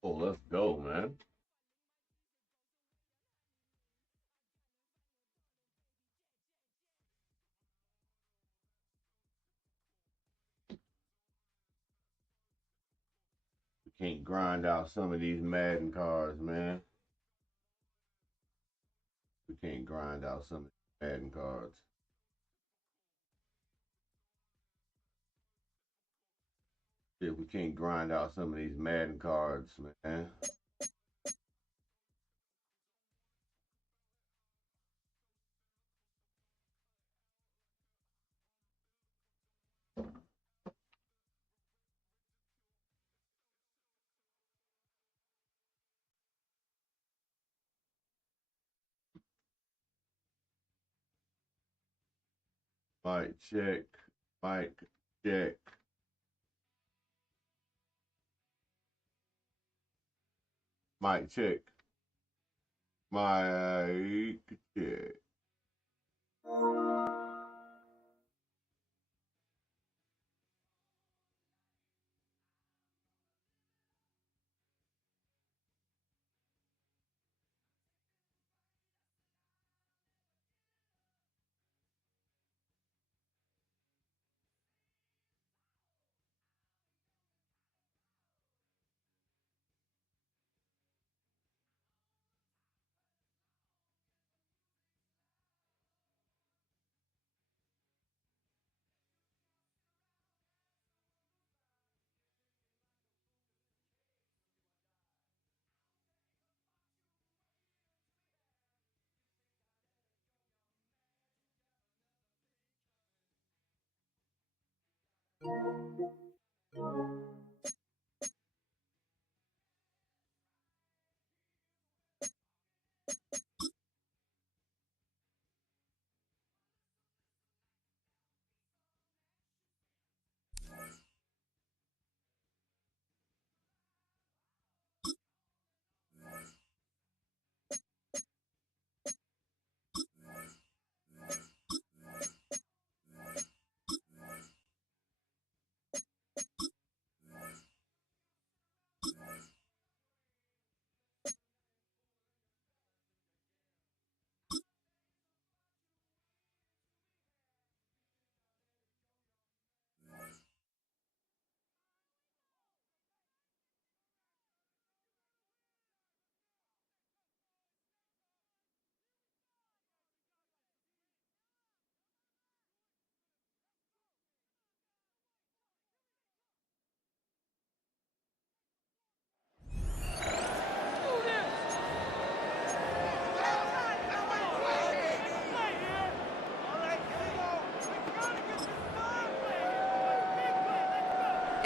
Oh, let's go, man. We can't grind out some of these Madden cards, man. We can't grind out some of these Madden cards. Shit, we can't grind out some of these Madden cards, man. Mic check. Mic check. Mic check. Mic check.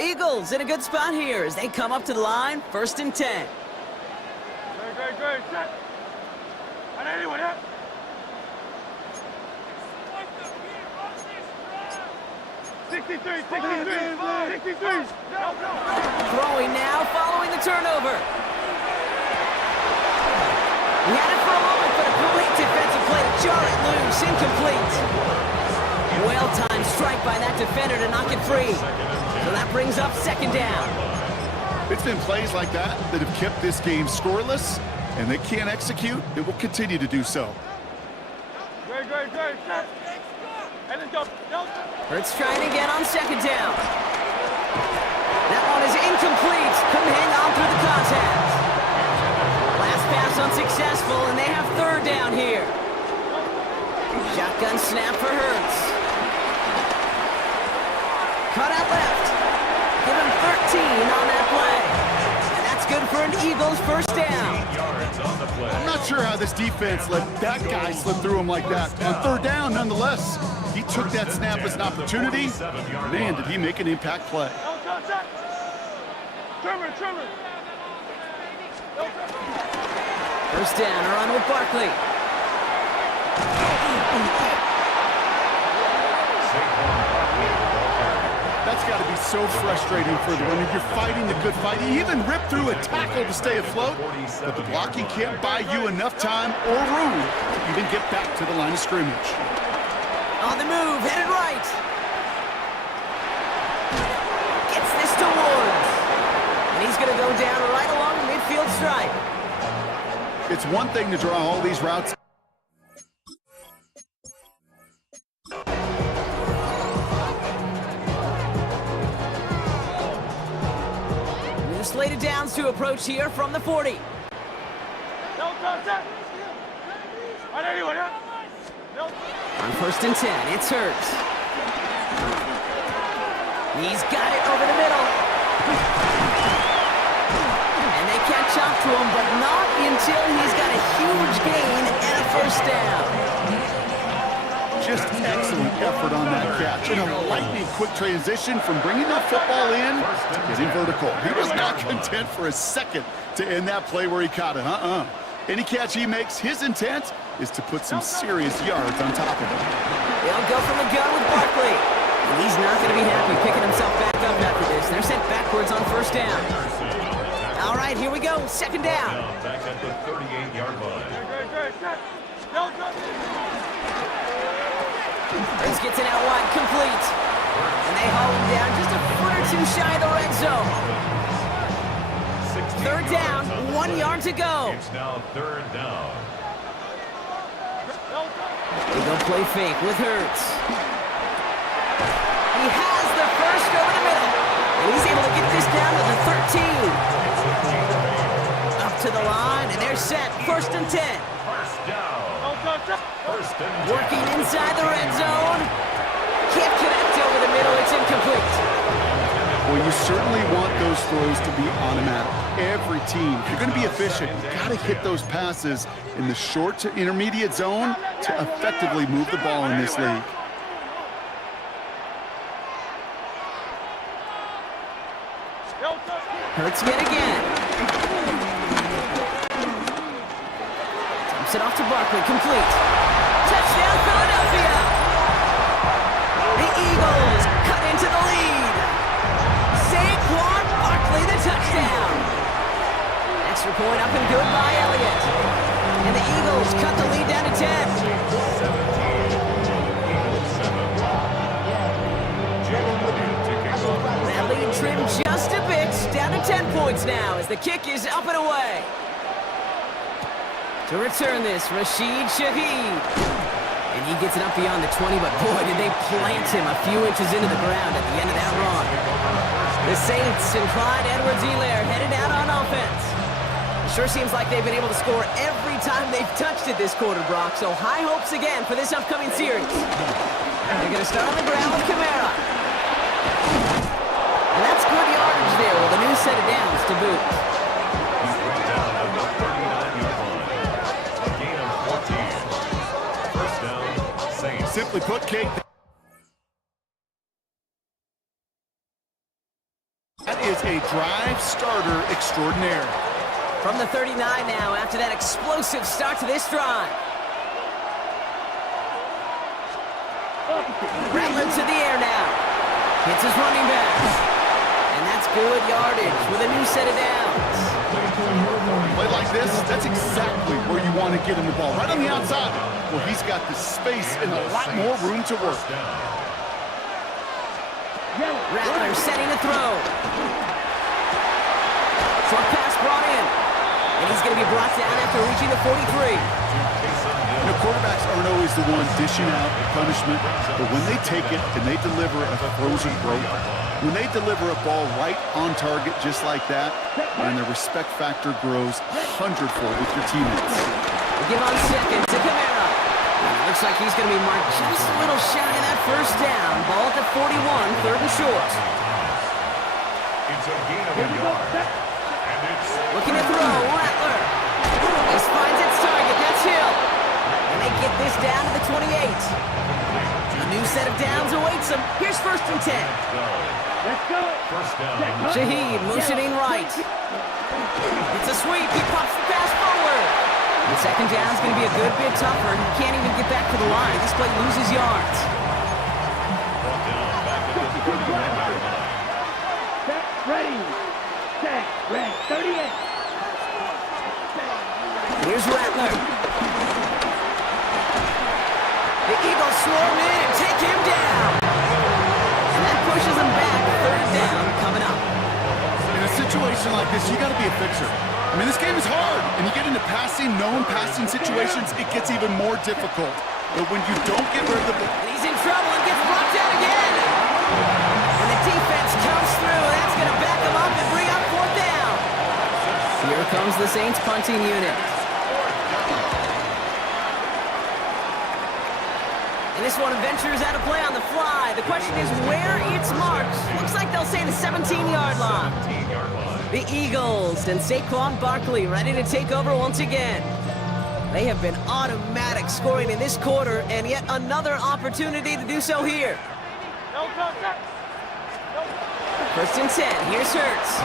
Eagles in a good spot here as they come up to the line, 1st and 10. Great. Set. And anyone up. 63. Throwing now, following the turnover. He had it for a moment, but a great defensive play to jar it loose, incomplete. Well-timed strike by that defender to knock it free. So that brings up 2nd down. It's been plays like that that have kept this game scoreless, and they can't execute. It will continue to do so. Great. Set. And then go. Hurts trying again on 2nd down. That one is incomplete. Couldn't hang on through the contact. Last pass unsuccessful, and they have 3rd down here. Shotgun snap for Hurts. Cut out left. Give him 13 on that play. And that's good for an Eagles 1st down. I'm not sure how this defense let that guy slip through him like that. On 3rd down, nonetheless, he took that snap as an opportunity. Man, did he make an impact play. Trimmer. 1st down, a run with Barkley. That's got to be so frustrating for the runner. You're fighting the good fight. He even ripped through a tackle to stay afloat, but the blocking can't buy you enough time or room to even get back to the line of scrimmage. On the move, headed right. Gets this to Woods. And he's going to go down right along the midfield stripe. It's one thing to draw all these routes. New slated downs to approach here from the 40. No contact. On anyone, yeah? No. On 1st and 10, it's Hurts. He's got it over the middle. And they catch up to him, but not until he's got a huge gain and a 1st down. Just excellent effort on that catch. And a lightning quick transition from bringing that football in to getting vertical. He was not content for a second to end that play where he caught it. Any catch he makes, his intent is to put some serious yards on top of it. They'll go from the gun with Barkley. And he's not going to be happy picking himself back up after this. They're sent backwards on 1st down. All right, here we go. 2nd down. Back at the 38-yard line. Great. Set. No contact. Hurts gets it out wide, complete. And they haul him down just a foot or two shy of the red zone. 3rd down, 1 yard to go. It's now 3rd down. They go play fake with Hurts. He has the 1st over the middle. And he's able to get this down to the 13. Up to the line, and they're set. 1st and 10. First down. No contact. First and 10. Working inside the red zone. Can't connect over the middle. It's incomplete. Well, you certainly want those throws to be automatic. Every team, if you're going to be efficient, you've got to hit those passes in the short to intermediate zone to effectively move the ball in this league. No contact. Hurts yet again. Dumps it off to Barkley. Complete. Touchdown, Philadelphia. The Eagles cut into the lead. Saquon Barkley, the touchdown. Extra point up and good by Elliott. And the Eagles cut the lead down to 10. That lead trimmed just a bit, down to 10 points now as the kick is up and away. To return this, Rashid Shaheed. And he gets it up beyond the 20, but boy, did they plant him a few inches into the ground at the end of that run. The Saints and Clyde Edwards-Helaire headed out on offense. It sure seems like they've been able to score every time they've touched it this quarter, Brock, so high hopes again for this upcoming series. They're going to start on the ground with Kamara. And that's good yardage there with a new set of downs to boot. Down at the 39-yard line. A gain of 14. First down, Saints. Simply put, Kate, that is a drive starter extraordinaire. From the 39 now after that explosive start to this drive. Rattler to the air now. Hits his running back. And that's good yardage with a new set of downs. Play like this, that's exactly where you want to get him the ball. Right on the outside, where he's got the space and a lot more room to work. Rattler setting to throw. Short pass brought in. And he's going to be brought down after reaching the 43. You know, quarterbacks aren't always the one dishing out punishment, but when they take it and they deliver a frozen break, when they deliver a ball right on target just like that, and the respect factor grows 100-fold with your teammates. Give on second to Kamara. Looks like he's going to be marked just a little shy of that 1st down. Ball at the 41, 3rd and short. It's a gain of a yard. And it's Looking to throw, Rattler. This finds its target, that's Hill. And they get this down to the 28. A new set of downs awaits them. Here's 1st and 10. Let's go. first down. Shaheed motioning right. It's a sweep, he pops the pass forward. The 2nd down's going to be a good bit tougher. He can't even get back to the line. This play loses yards. Brought down back at the 31-yard line. Set, ready. Set, ready. 38. Here's Rattler. The Eagles swarm in and take him down. And that pushes him back. 3rd down coming up. In a situation situation like this, you got to be a fixer. I mean, this game is hard, and you get into passing, known passing situations, it gets even more difficult. But when you don't get rid of the ball... And he's in trouble and gets brought down again. And the defense comes through. That's going to back him up and bring up fourth down. Here comes the Saints punting unit. And this one ventures out of play on the fly. The question is where it's marked. Looks like they'll say the 17-yard line. The Eagles and Saquon Barkley ready to take over once again. They have been automatic scoring in this quarter, and yet another opportunity to do so here. First and 10. Here's Hurts.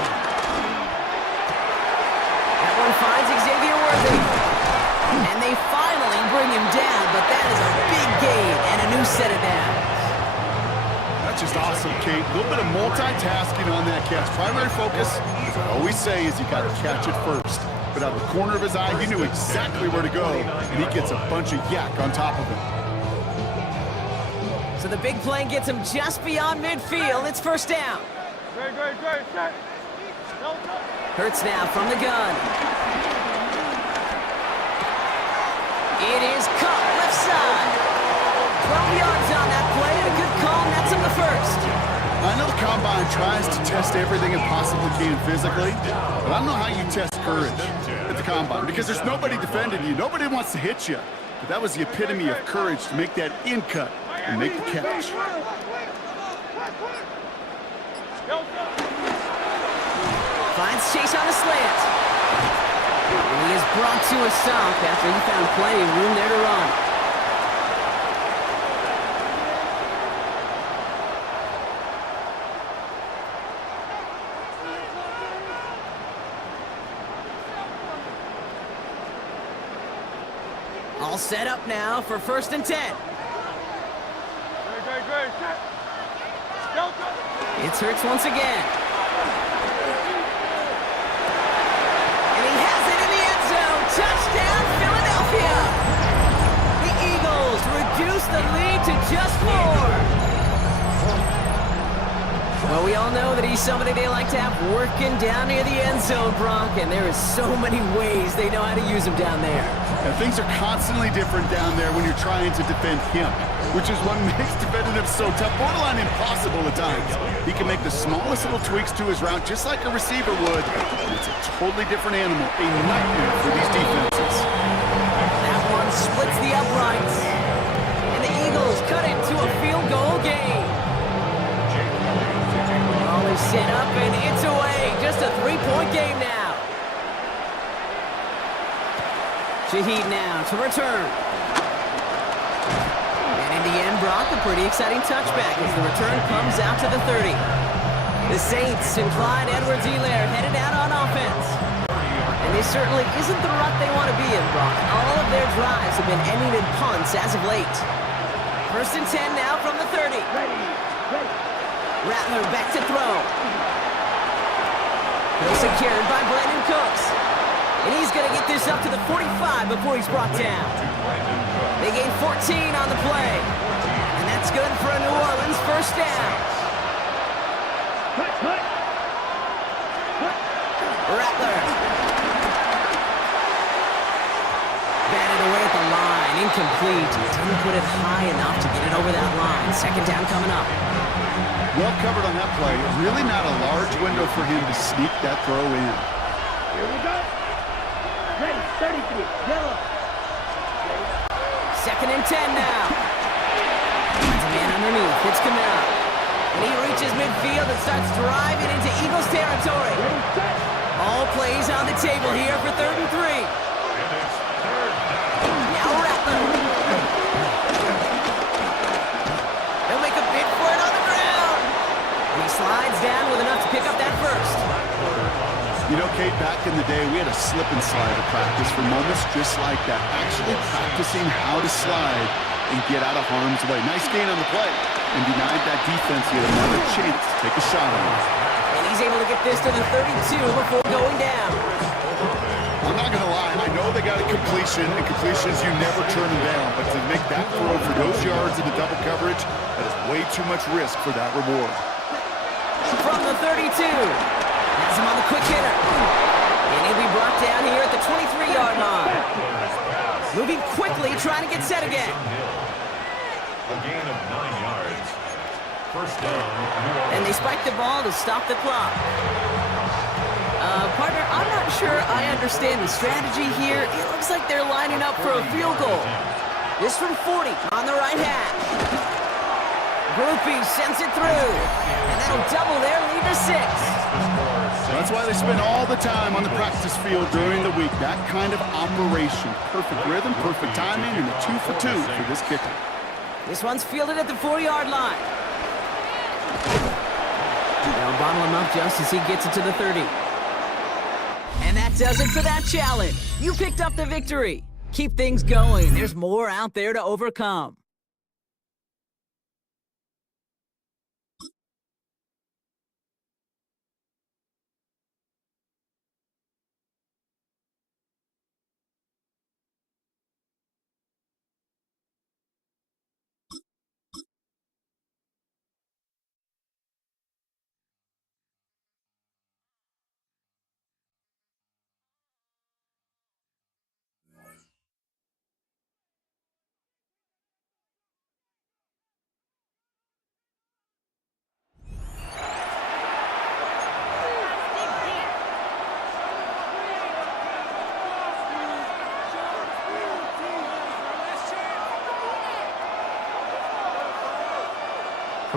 That one finds Xavier Worthy. And they finally bring him down, but that is a big gain and a new set of downs. That's just awesome, Kate. A little bit of multitasking on that catch. Primary focus, as I always say, is you got to catch it first. But out of the corner of his eye, he knew exactly where to go, and he gets a bunch of yak on top of him. So the big play gets him just beyond midfield. It's first down. Hurts now from the gun. It is Cup left side. 12 yards on that play, and a good call, and that's him the first. I know the Combine tries to test everything it possibly can physically, but I don't know how you test courage at the Combine, because there's nobody defending you. Nobody wants to hit you. But that was the epitome of courage to make that in cut and make the catch. Finds Chase on a slant. And he is brought to a stop after he found plenty of room there to run. All set up now for first and 10. It's Hurts once again. And he has it in the end zone. Touchdown, Philadelphia. The Eagles reduce the lead to just 4. Well, we all know that he's somebody they like to have working down near the end zone, Brock, and there is so many ways they know how to use him down there. And things are constantly different down there when you're trying to defend him, which is what makes defending him so tough, borderline impossible at times. He can make the smallest little tweaks to his route just like a receiver would, and it's a totally different animal, a nightmare for these defenses. That one splits the uprights, and the Eagles cut it to a field goal game. Ball is set up, and it's away. Just a 3-point game now. Shaheed now to return. And in the end, Brock, a pretty exciting touchback as the return comes out to the 30. The Saints and Clyde Edwards-Helaire headed out on offense. And this certainly isn't the rut they want to be in, Brock. All of their drives have been ending in punts as of late. First and 10 now from the 30. Rattler back to throw. Secured by Brandon Cooks. And he's going to get this up to the 45 before he's brought down. They gain 14 on the play. And that's good for a New Orleans first down. Rattler. Batted away at the line. Incomplete. Didn't put it high enough to get it over that line. Second down coming up. Well covered on that play. Really not a large window for him to sneak that throw in. Here we go. Ready, 33, yellow. Second and 10 now. Finds a man underneath. Hits Kamara. And he reaches midfield and starts driving into Eagles territory. All plays on the table here for 3rd and 3. Now Rattler. He'll make a bid for it on the ground. And he slides down with enough to pick up that first. You know, Kate, back in the day, we had a slip and slide to practice for moments just like that. Actually practicing how to slide and get out of harm's way. Nice gain on the play. And denied that defense yet another chance to take a shot on him. And he's able to get this to the 32 before going down. I'm not going to lie. I know they got a completion, and completions, you never turn them down. But to make that throw for those yards in the double coverage, that is way too much risk for that reward. From the 32. Has him on the quick hitter. And he'll be brought down here at the 23-yard line. Moving quickly, trying to get set again. A gain of 9 yards. First down. And they spike the ball to stop the clock. Partner, I'm not sure I understand the strategy here. It looks like they're lining up for a field goal. This from 40 on the right hash. Groupie sends it through. And that'll double their lead to 6. That's why they spend all the time on the practice field during the week. That kind of operation. Perfect rhythm, perfect timing, and a 2 for 2 for this kicker. This one's fielded at the 4-yard line. They'll bottle him up just as he gets it to the 30. And that does it for that challenge. You picked up the victory. Keep things going. There's more out there to overcome.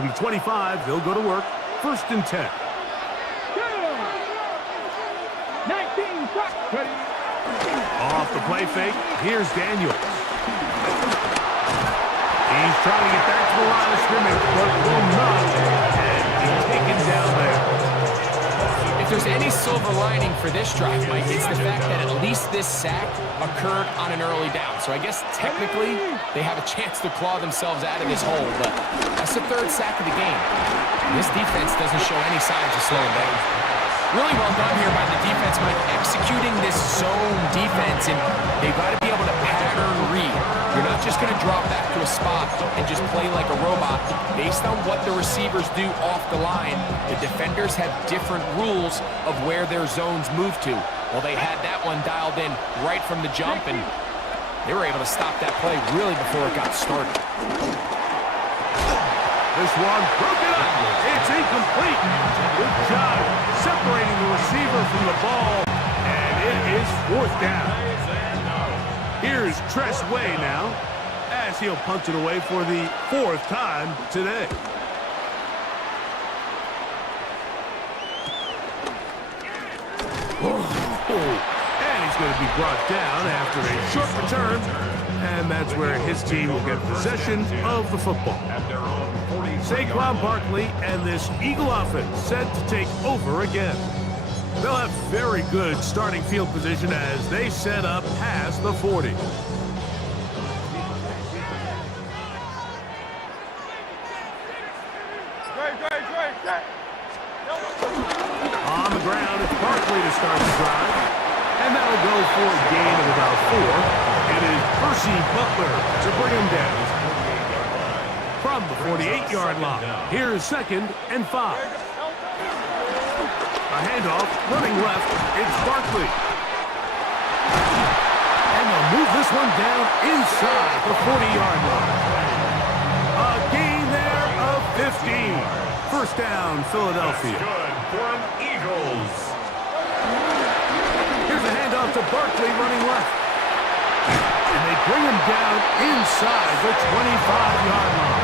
From the 25, they'll go to work. 1st and 10. 19, ready. Off the play fake, here's Daniels. He's trying to get back to the line of scrimmage, but will not. And he's taken down there. If there's any silver lining for this drive, Mike, it's the fact that at least this sack occurred on an early down. So I guess technically they have a chance to claw themselves out of this hole, but that's the 3rd sack of the game. This defense doesn't show any signs of slowing down. Really well done here by the defense, Mike, executing this zone defense, and they've got to be able to pattern read. You're not just going to drop back to a spot and just play like a robot. Based on what the receivers do off the line, the defenders have different rules of where their zones move to. Well, they had that one dialed in right from the jump, and they were able to stop that play really before it got started. This one broken up. It's incomplete. Good job separating the receiver from the ball, and it is 4th down. Here's Tress Way now, as he'll punch it away for the 4th time today. And he's going to be brought down after a short return, and that's where his team will get possession of the football. Saquon Barkley and this Eagle offense set to take over again. They'll have very good starting field position as they set up past the 40. On the ground, it's Barkley to start the drive. And that'll go for a gain of about 4. It is Percy Butler to bring him down. From the 48-yard line, here's 2nd and 5. A handoff, running left, it's Barkley. And they'll move this one down inside the 40-yard line. A gain there of 15. 1st down, Philadelphia. Good for an Eagles. Here's a handoff to Barkley running left. And they bring him down inside the 25-yard line.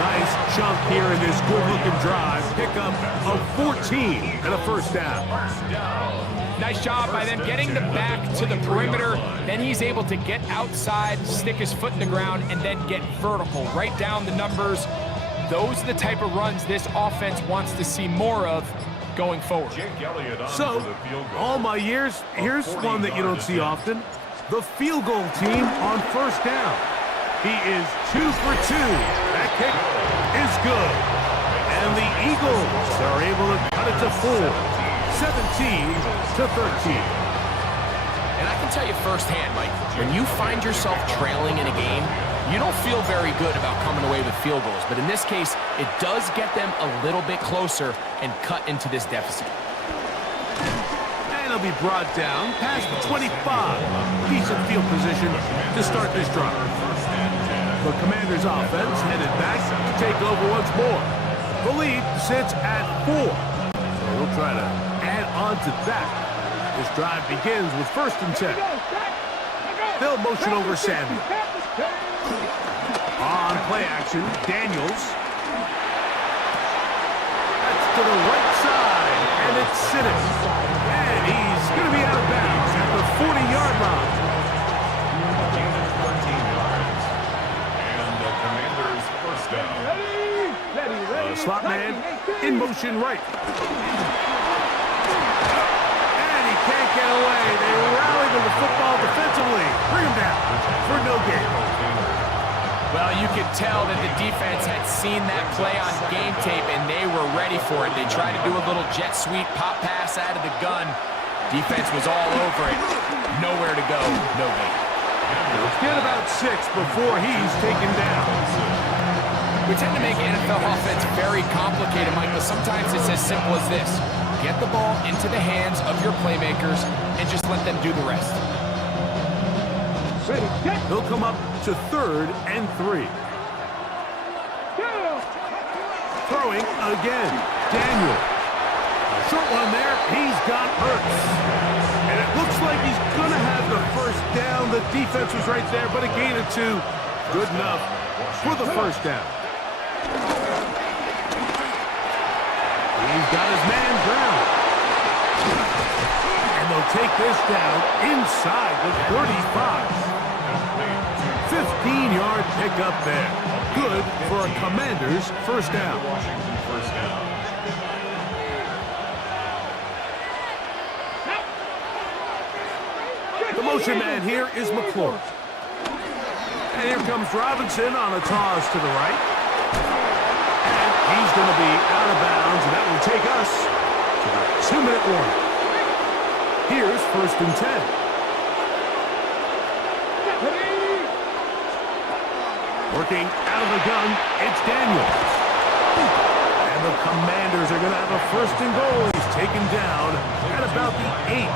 Nice chunk here in this good-looking drive. Pickup of 14 and a 1st down. Nice job by them getting the back to the perimeter. Then he's able to get outside, stick his foot in the ground, and then get vertical. Right down the numbers. Those are the type of runs this offense wants to see more of going forward. So, all my years, here's one that you don't see often. The field goal team on 1st down. He is 2 for 2. That kick is good. And the Eagles are able to cut it to 4. 17-13. And I can tell you firsthand, Mike, when you find yourself trailing in a game, you don't feel very good about coming away with field goals. But in this case, it does get them a little bit closer and cut into this deficit. And he'll be brought down past the 25. Decent field position to start this drive. The Commanders' offense headed back to take over once more. The lead sits at 4. So we'll try to add on to that. This drive begins with 1st and 10. They'll motion over Samuel. On play action, Daniels. That's to the right side, and it's Sinnis. And he's going to be out of bounds at the 40-yard line. Gain of 13 yards. And the Commanders' first down. Slot man in motion right. And he can't get away. They rally to the football defensively. Bring him down for no gain. Well, you could tell that the defense had seen that play on game tape, and they were ready for it. They tried to do a little jet sweep pop pass out of the gun. Defense was all over it. Nowhere to go, no gain. Let's get about 6 before he's taken down. We tend to make NFL offense very complicated, Mike, but sometimes it's as simple as this. Get the ball into the hands of your playmakers and just let them do the rest. He'll come up to 3rd and 3. Throwing again. Daniel. A short one there. He's got Hurts. And it looks like he's going to have the first down. The defense was right there, but a gain of 2. Good enough for the first down. He's got his man ground. And they'll take this down inside the 35. 15-yard pickup there. Good for a Commanders first down. Washington first down. The motion man here is McClure. And here comes Robinson on a toss to the right. And he's going to be out of bounds, and that will take us to the 2-minute warning. Here's 1st and 10. Working out of the gun, it's Daniels. And the Commanders are going to have a 1st and goal. He's taken down at about the 8.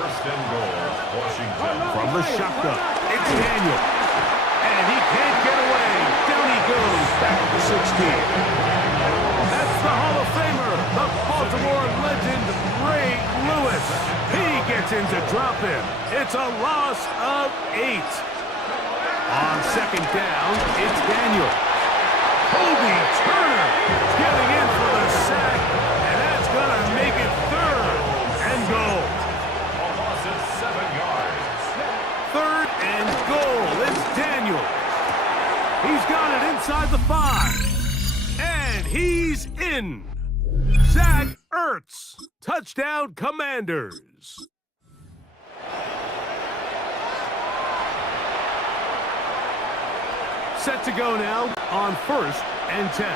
1st and goal, Washington. From the shotgun, it's Daniel. And he can't get away. Down he goes, back to the 16. That's the Hall of Famer, the Baltimore legend, Ray Lewis. He gets in to drop him. It's a loss of 8. On 2nd down, it's Daniel. Kobe Turner getting in for the sack, and that's going to make it 3rd and goal. A loss of 7 yards. 3rd and goal. It's Daniel. He's got it inside the 5. And he's in. Zach Ertz. Touchdown, Commanders. Set to go now on 1st and 10.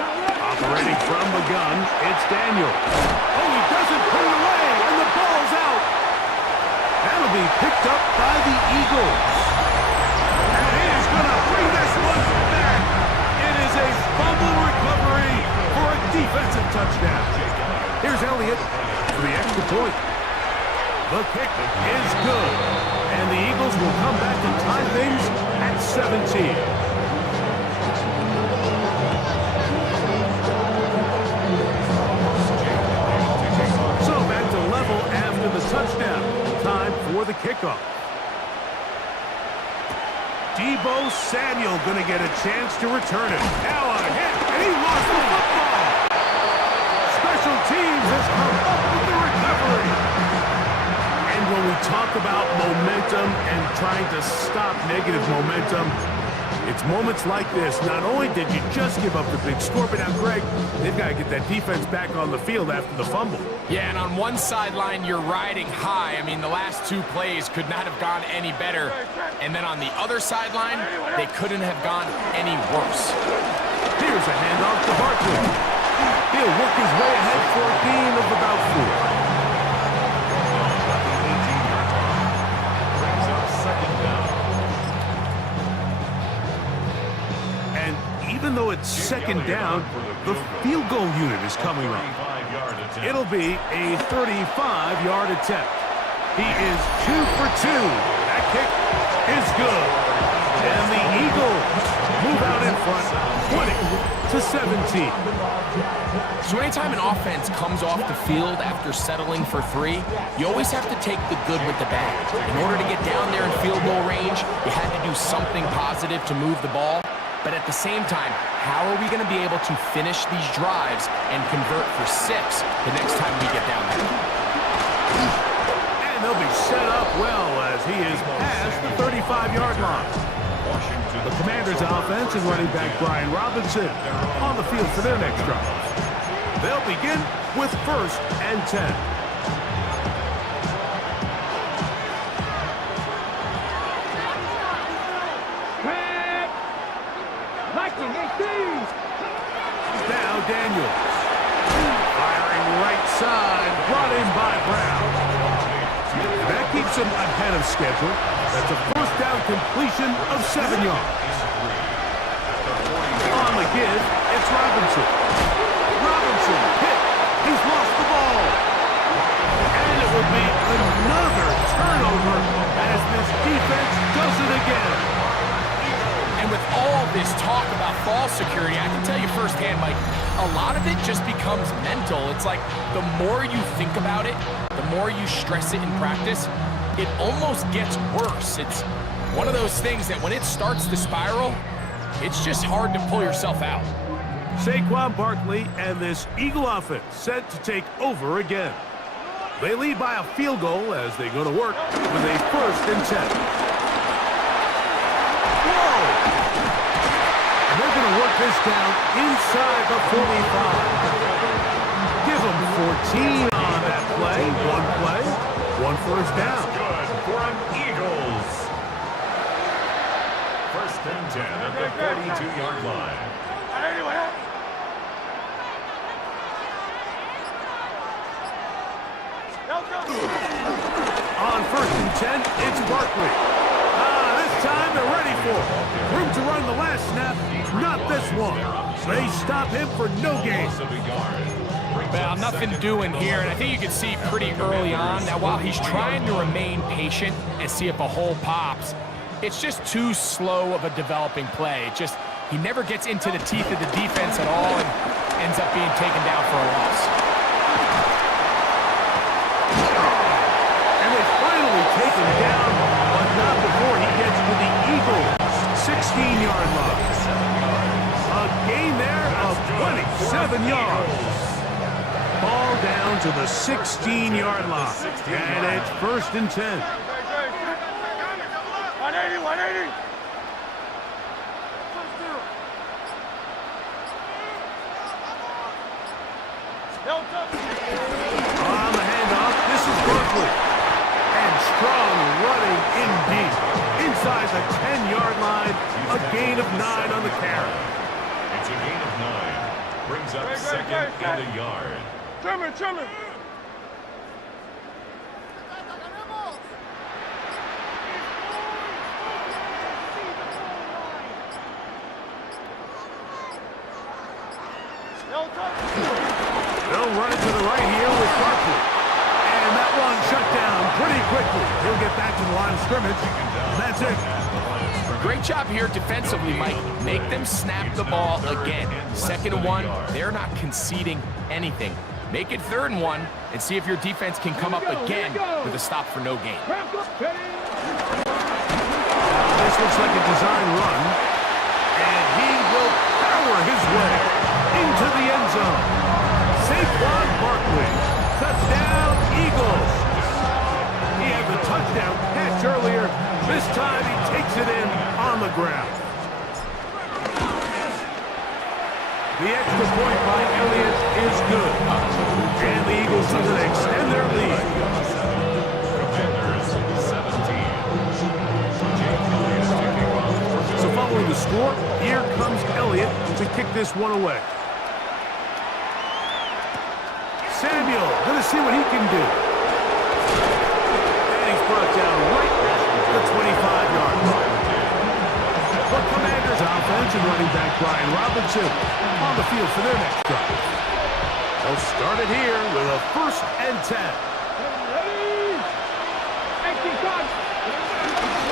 Operating from the gun, it's Daniel. Oh, he doesn't put it away, and the ball's out. That'll be picked up by the Eagles. And he is going to bring this one back. It is a fumble recovery for a defensive touchdown. Here's Elliott for the extra point. The kick is good, and the Eagles will come back and tie things at 17. So back to level after the touchdown. Time for the kickoff. Deebo Samuel going to get a chance to return it. Now a hit, and he lost the football. Special teams has come up with the recovery. When we talk about momentum and trying to stop negative momentum, it's moments like this. Not only did you just give up the big score, but now, Greg, they've got to get that defense back on the field after the fumble. Yeah, and on one sideline, you're riding high. I mean, the last 2 plays could not have gone any better. And then on the other sideline, they couldn't have gone any worse. Here's a handoff to Barkley. He'll work his way ahead for a gain of about 4. even though it's second down, the field goal unit is coming up. It'll be a 35-yard attempt. He is 2 for 2. That kick is good. And the Eagles move out in front, 20-17. So anytime an offense comes off the field after settling for 3, you always have to take the good with the bad. In order to get down there in field goal range, you had to do something positive to move the ball. But at the same time, how are we going to be able to finish these drives and convert for 6 the next time we get down there? And they'll be set up well as he is past the 35-yard line. The Commanders' offense and running back Brian Robinson on the field for their next drive. They'll begin with 1st and 10. Now Daniels. Firing right side, brought in by Brown. That keeps him ahead of schedule. That's a 1st down completion of 7 yards. On the give, it's Robinson. Robinson hit. He's lost the ball. And it will be another turnover as this defense does it again. And with all this talk about ball security, I can tell you firsthand, Mike, a lot of it just becomes mental. It's like the more you think about it, the more you stress it in practice, it almost gets worse. It's one of those things that when it starts to spiral, it's just hard to pull yourself out. Saquon Barkley and this Eagle offense set to take over again. They lead by a field goal as they go to work with a 1st and 10. They're going to work this down inside the 45. Give them 14 on that play. 1 first down. Good for an Eagles. 1st and 10 at the 42-yard line. On 1st and 10, it's Barkley. This time they're ready for it. Room to run the last snap. Not this one. They stop him for no gain. Well, nothing doing here, and I think you can see pretty early on. Now, while he's trying to remain patient and see if a hole pops, it's just too slow of a developing play. He never gets into the teeth of the defense at all and ends up being taken down for a loss. And they finally take him down, but not before he gets to the Eagles' 16-yard line. A gain there of 27 yards. Ball down to the 16-yard line. And it's 1st and 10. 180. On the handoff, this is Barkley. And strong running in deep. Inside the 10-yard line, a gain of 9 on the carry. It's a gain of 9. Brings up 2nd and a yard. Trimmer. They'll run it to the right here with Barkley. And that one shut down pretty quickly. He'll get back to the line of scrimmage. That's it. Great job here defensively, Mike. Make them snap the ball again. 2nd and 1, they're not conceding anything. Make it 3rd and 1 and see if your defense can come up again with a stop for no gain. This looks like a design run. And he will power his way into the end zone. Saquon Barkley. Touchdown, Eagles. He had the touchdown catch earlier. This time he takes it in on the ground. The extra point by Elliott is good. And the Eagles are going to extend their lead. Commanders 17. So following the score, here comes Elliott to kick this one away. Samuel, going to see what he can do. And he's brought down right at the 25-yard line. The Commanders Here's offense and running back Brian Robinson on the field for their next drive. They'll start it here with a 1st and 10.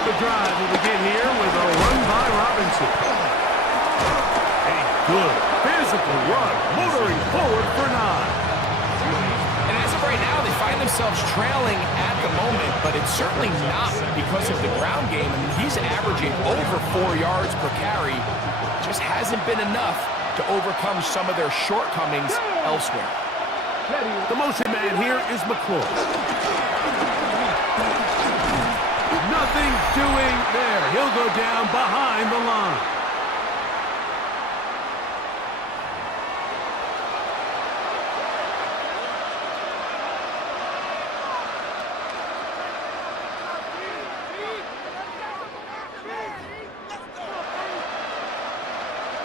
The drive will begin here with a run by Robinson. A good physical run, motoring forward for 9. And as of right now, they find themselves trailing at the moment, but it's certainly not because of the ground game. I mean, he's averaging over 4 yards per carry. Just hasn't been enough to overcome some of their shortcomings elsewhere. The motion man here is McClure. Nothing doing there. He'll go down behind the line.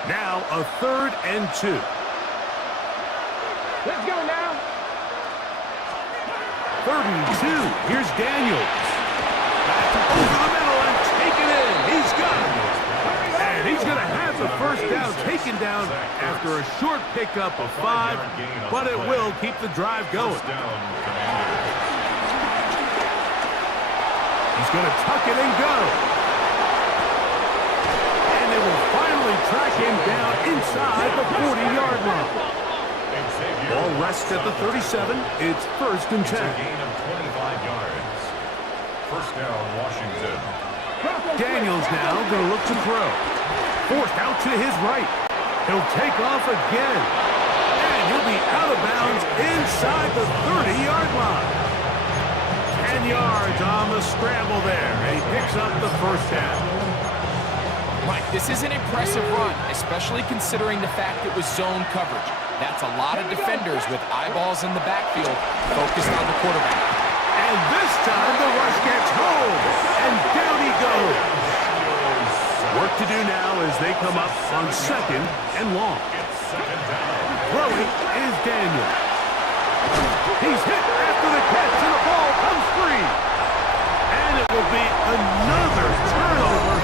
Now a 3rd and 2. Let's go now. 3rd and 2. Here's Daniels. Back over the middle and taken in. He's got it. And he's going to have the 1st down taken down after a short pickup of 5, but it will keep the drive going. He's going to tuck it and go. And they will finally track him down inside the 40-yard line. Ball rests at the 37. It's 1st and 10. Gain of 25 yards. 1st down, Washington. Daniels now going to look to throw. Forced out to his right. He'll take off again. And he'll be out of bounds inside the 30-yard line. 10 yards on the scramble there. And he picks up the 1st down. Right, this is an impressive run, especially considering the fact it was zone coverage. That's a lot of defenders with eyeballs in the backfield focused on the quarterback. And this time the rush gets home, and down he goes. Work to do now as they come up on 2nd and long. Throwing is Daniel. He's hit after the catch, and the ball comes free. And it will be another turnover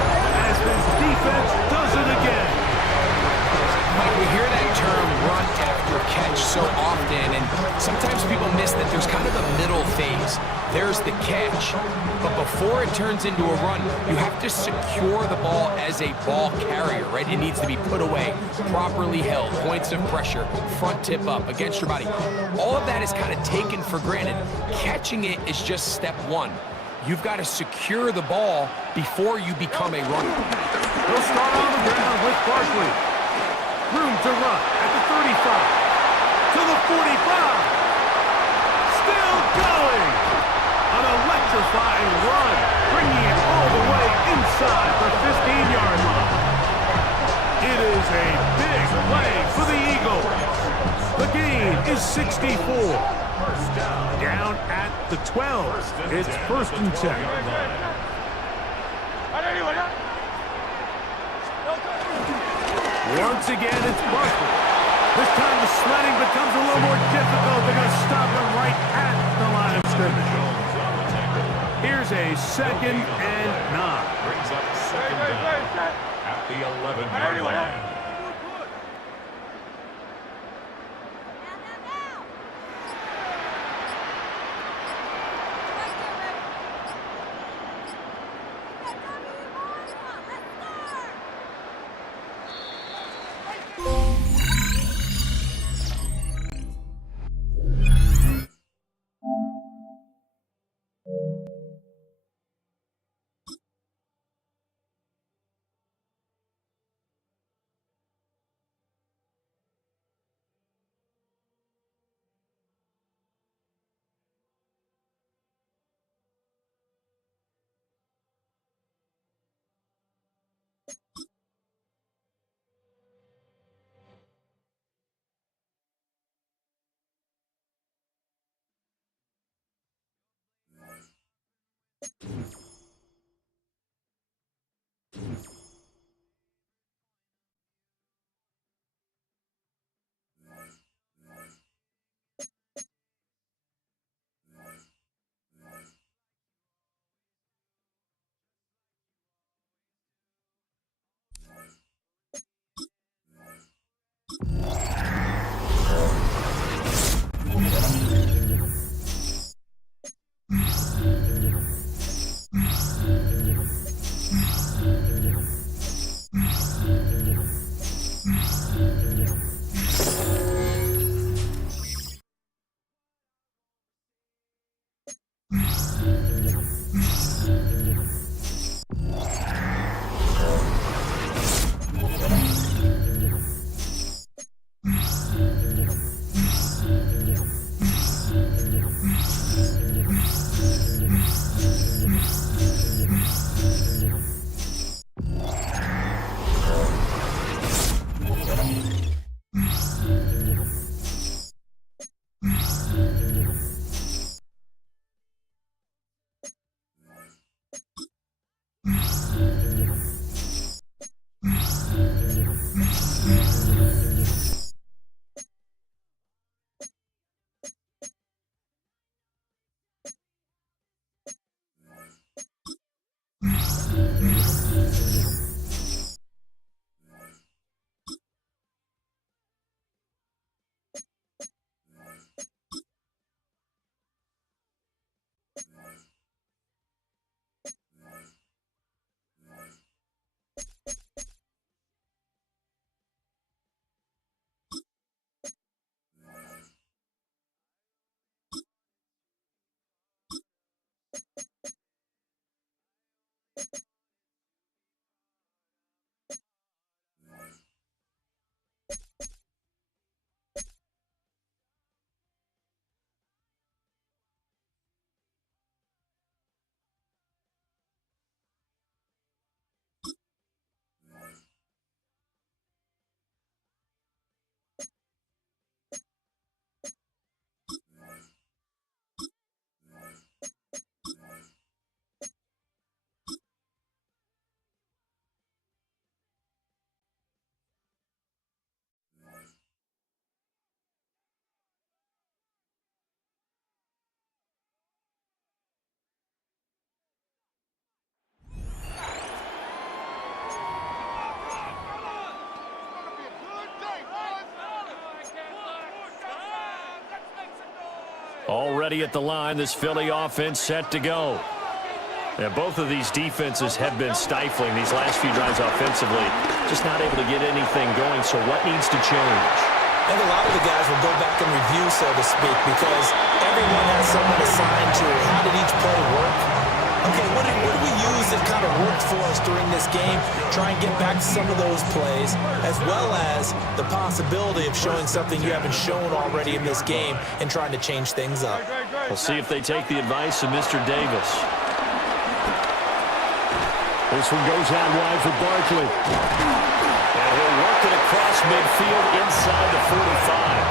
as this defense does it again. Mike, we hear that term run after catch so often, and sometimes people miss that there's kind of a middle phase. There's the catch, but before it turns into a run, you have to secure the ball as a ball carrier, right? It needs to be put away, properly held, points of pressure, front tip up against your body. All of that is kind of taken for granted. Catching it is just step 1. You've got to secure the ball before you become a runner. He'll start on the ground with Barkley. Room to run at the 35. To the 45. Still going. An electrifying run, bringing it all the way inside the 15-yard line. It is a big play for the Eagles. The gain is 64. Down at the 12. It's 1st and 10. Once again, it's Barkley. This time the sledding becomes a little more difficult. They're going to stop him right at the line of scrimmage. Here's a 2nd and 9. Brings up 2nd down at the 11-yard line. Already at the line, this Philly offense set to go. And both of these defenses have been stifling these last few drives offensively. Just not able to get anything going, so what needs to change? I think a lot of the guys will go back and review, so to speak, because everyone has someone assigned to it. How did each play work? Okay, what did we use that kind of worked for us during this game? Try and get back to some of those plays, as well as the possibility of showing something you haven't shown already in this game and trying to change things up. We'll see if they take the advice of Mr. Davis. This one goes out wide for Barkley. And he'll work it across midfield inside the 45.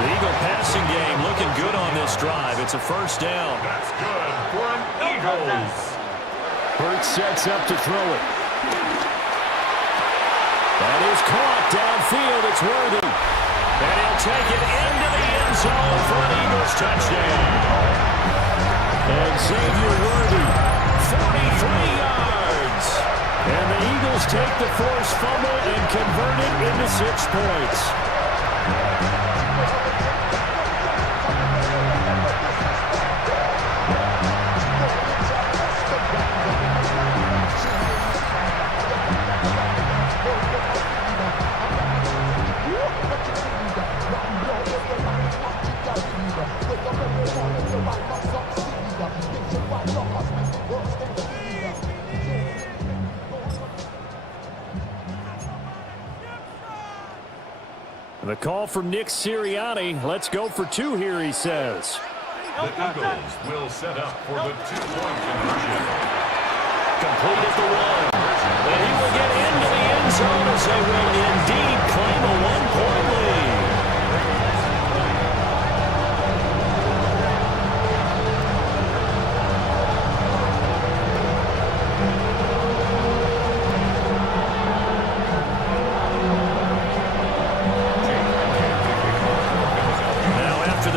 The Eagle passing game looking good on this drive. It's a first down. That's good for an Eagles. Hurts sets up to throw it. That is caught downfield. It's Worthy. And he'll take it into the end zone for an Eagles touchdown. And Xavier Worthy, 43 yards. and the Eagles take the forced fumble and convert it into 6 points. The call from Nick Sirianni. Let's go for 2 here, he says. The Eagles will set up for the 2-point conversion. Complete at the 1. And he will get into the end zone as they will indeed claim a 1-point lead.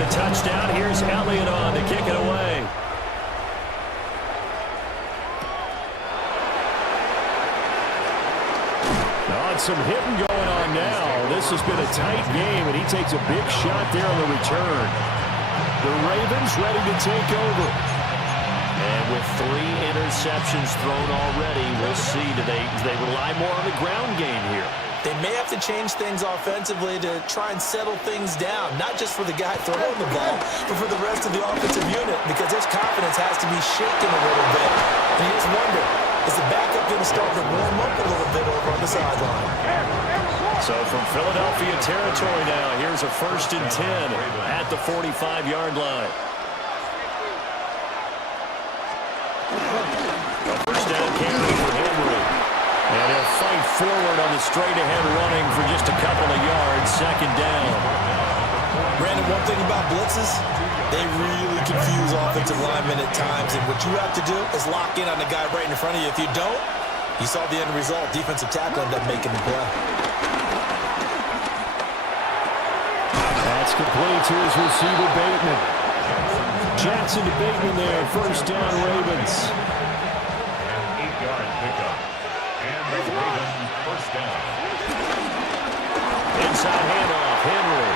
Touchdown. Here's Elliott on to kick it away. Oh, some hitting going on now. This has been a tight game, and he takes a big shot there on the return. The Ravens ready to take over. And with 3 interceptions thrown already, we'll see. Do they rely more on the ground game here? they may have to change things offensively to try and settle things down, not just for the guy throwing the ball, but for the rest of the offensive unit, because his confidence has to be shaken a little bit. And you just wonder, is the backup going to start to warm up a little bit over on the sideline? So from Philadelphia territory now, here's a 1st and 10 at the 45-yard line. A first down carry for Henry. And he'll fight forward on the straight-ahead running for just a couple of yards. 2nd down. Brandon, one thing about blitzes, they really confuse offensive linemen at times, and what you have to do is lock in on the guy right in front of you. If you don't, you saw the end result. Defensive tackle ended up making the play. That's complete to his receiver, Bateman. Jackson to Bateman there. 1st down, Ravens. An 8-yard pickup. And the Ravens 1st down. Inside handoff, Henry.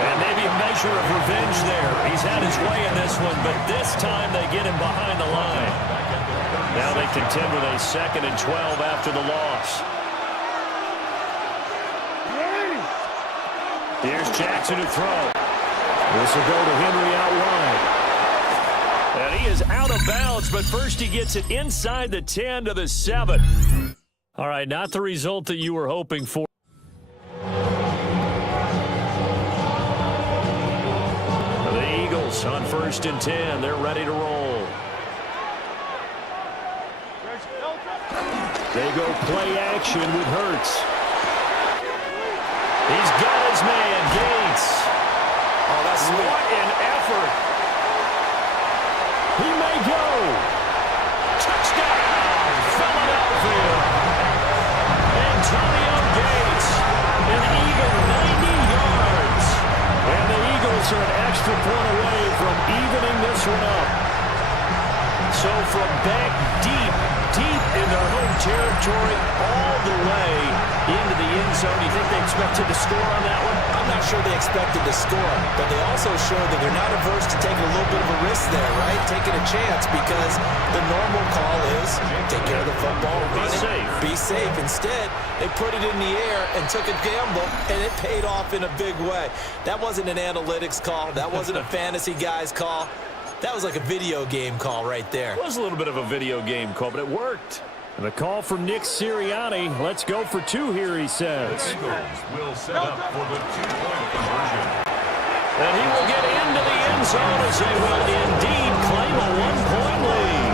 And maybe a measure of revenge there. He's had his way in this one, but this time they get him behind the line. Now they contend with a 2nd and 12 after the loss. Here's Jackson to throw. This will go to Henry out wide. And he is out of bounds, but first he gets it inside the 10 to the 7. All right, not the result that you were hoping for. The Eagles on 1st and 10. They're ready to roll. They go play action with Hurts. He's got his man, Gates. Oh, that's sweet. What an effort. He may go. Touchdown, Philadelphia. Antonio Gates, an even 90 yards. And the Eagles are an extra point away from evening this one up. So from back deep in their home territory, all the way into the end zone. Do you think they expected to score on that one? I'm not sure they expected to score, but they also showed that they're not averse to taking a little bit of a risk there, right? Taking a chance, because the normal call is take care of the football, run it, be safe. Instead, they put it in the air and took a gamble, and it paid off in a big way. That wasn't an analytics call. That wasn't a fantasy guy's call. That was like a video game call right there. It was a little bit of a video game call, but it worked. And the call from Nick Sirianni. Let's go for 2 here, he says. The Eagles will set up for the 2-point conversion. And he will get into the end zone as they will indeed claim a 1-point lead.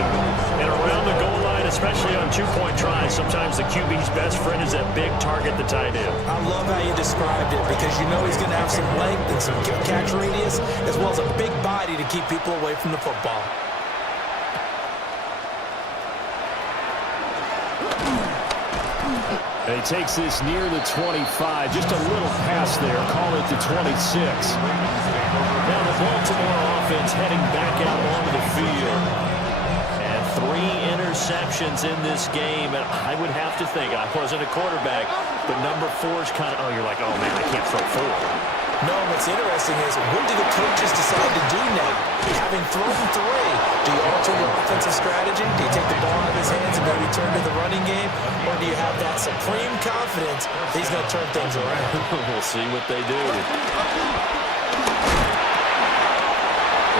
And around the goal line, especially on 2-point tries, sometimes the QB's best friend is that big target, the tight end. I love how you described it, because you know he's going to have some length and some catch radius, as well as a big body to keep people away from the football. And he takes this near the 25, just a little pass there, call it the 26. Now the Baltimore offense heading back out onto the field. And 3 interceptions in this game, and I would have to think, I wasn't a quarterback, but number 4 is kind of, you're like, oh man, I can't throw 4. No, what's interesting is, what do the coaches decide to do now? Having thrown 3, do you alter your offensive strategy? Do you take the ball out of his hands and maybe turn to the running game? Or do you have that supreme confidence that he's going to turn things around? We'll see what they do.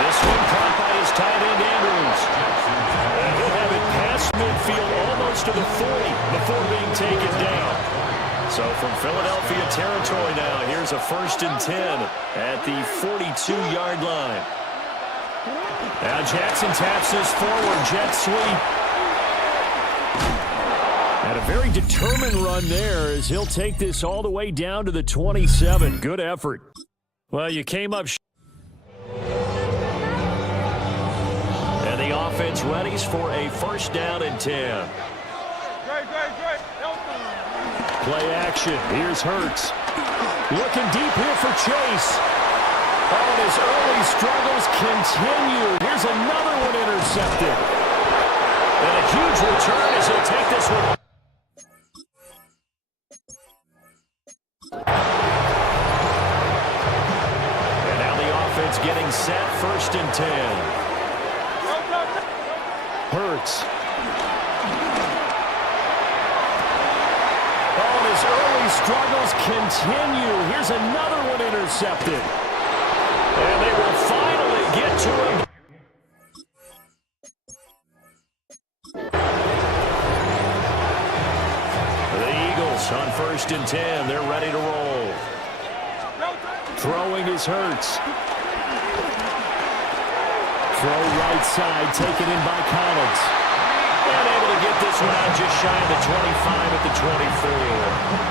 This one caught by his tight end, Andrews. And he'll have it past midfield almost to the 40 before being taken down. So from Philadelphia territory now, here's a 1st and 10 at the 42-yard line. Now Jackson taps this forward, jet sweep. And a very determined run there as he'll take this all the way down to the 27. Good effort. Well, you came up and the offense readies for a 1st down and 10. Play action. Here's Hurts. Looking deep here for Chase. Oh, and his early struggles continue. Here's another one intercepted. And a huge return as he'll take this one. And now the offense getting set. 1st and 10. Hurts. His early these struggles continue. Here's another one intercepted. And they will finally get to him. The Eagles on 1st and 10. They're ready to roll. Throwing is Hurts. Throw right side, taken in by Collins. And able to get this one out just shy of the 25 at the 24.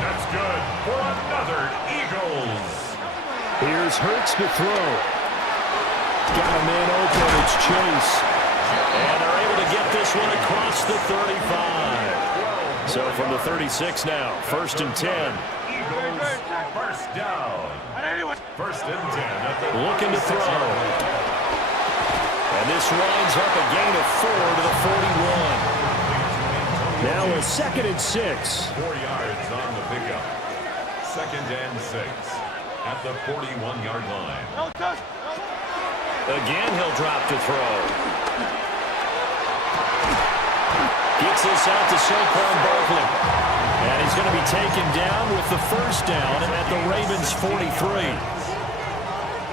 That's good for another Eagles. Here's Hurts to throw. Got a man open. It's Chase. And they're able to get this one across the 35. So from the 36 now, 1st and 10. Eagles first down. 1st and 10. Looking to throw. And this winds up a gain of 4 to the 41. Now a 2nd and 6. 4 yards on the pickup. 2nd and 6 at the 41-yard line. Again, he'll drop to throw. Gets this out to Saquon Barkley. And he's going to be taken down with the 1st down at the Ravens' 43.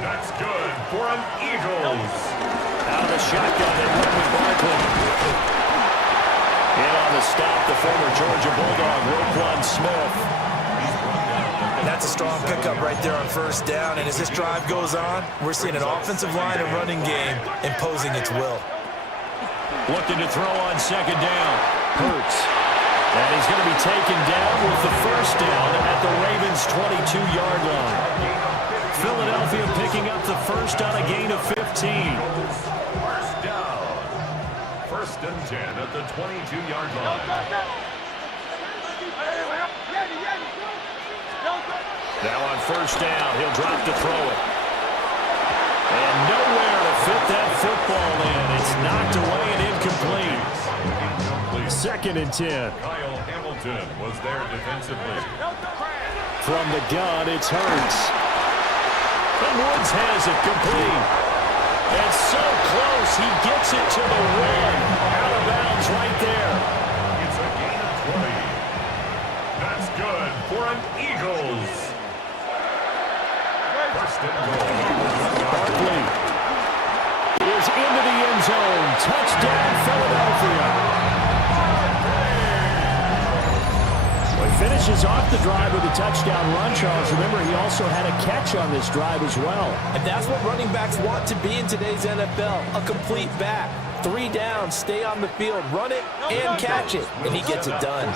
That's good for an Eagles. Out of the shotgun, they run with Barkley. In on the stop, the former Georgia Bulldog, Roquan Smith. That's a strong pickup right there on 1st down. And as this drive goes on, we're seeing an offensive line and running game imposing its will. Looking to throw on 2nd down. Hurts. And he's going to be taken down with the 1st down at the Ravens' 22-yard line. Philadelphia picking up the 1st on a gain of 15. 1st down. 1st and 10 at the 22-yard line. Now on 1st down, he'll drop to throw it. And nowhere to fit that football in. It's knocked away and incomplete. 2nd and 10. Kyle Hamilton was there defensively. From the gun, it's Hurts. And Woods has it complete. And so close, he gets it to the 1. Out of bounds right there. It's a gain of 20. That's good for an Eagles. 1st and goal. Barkley is into the end zone. Touchdown, Philadelphia. Well, he finishes off the drive with a touchdown run, Charles. Remember, he also had a catch on this drive as well. And that's what running backs want to be in today's NFL, a complete back. 3 downs, stay on the field, run it, and catch it. And he gets it done.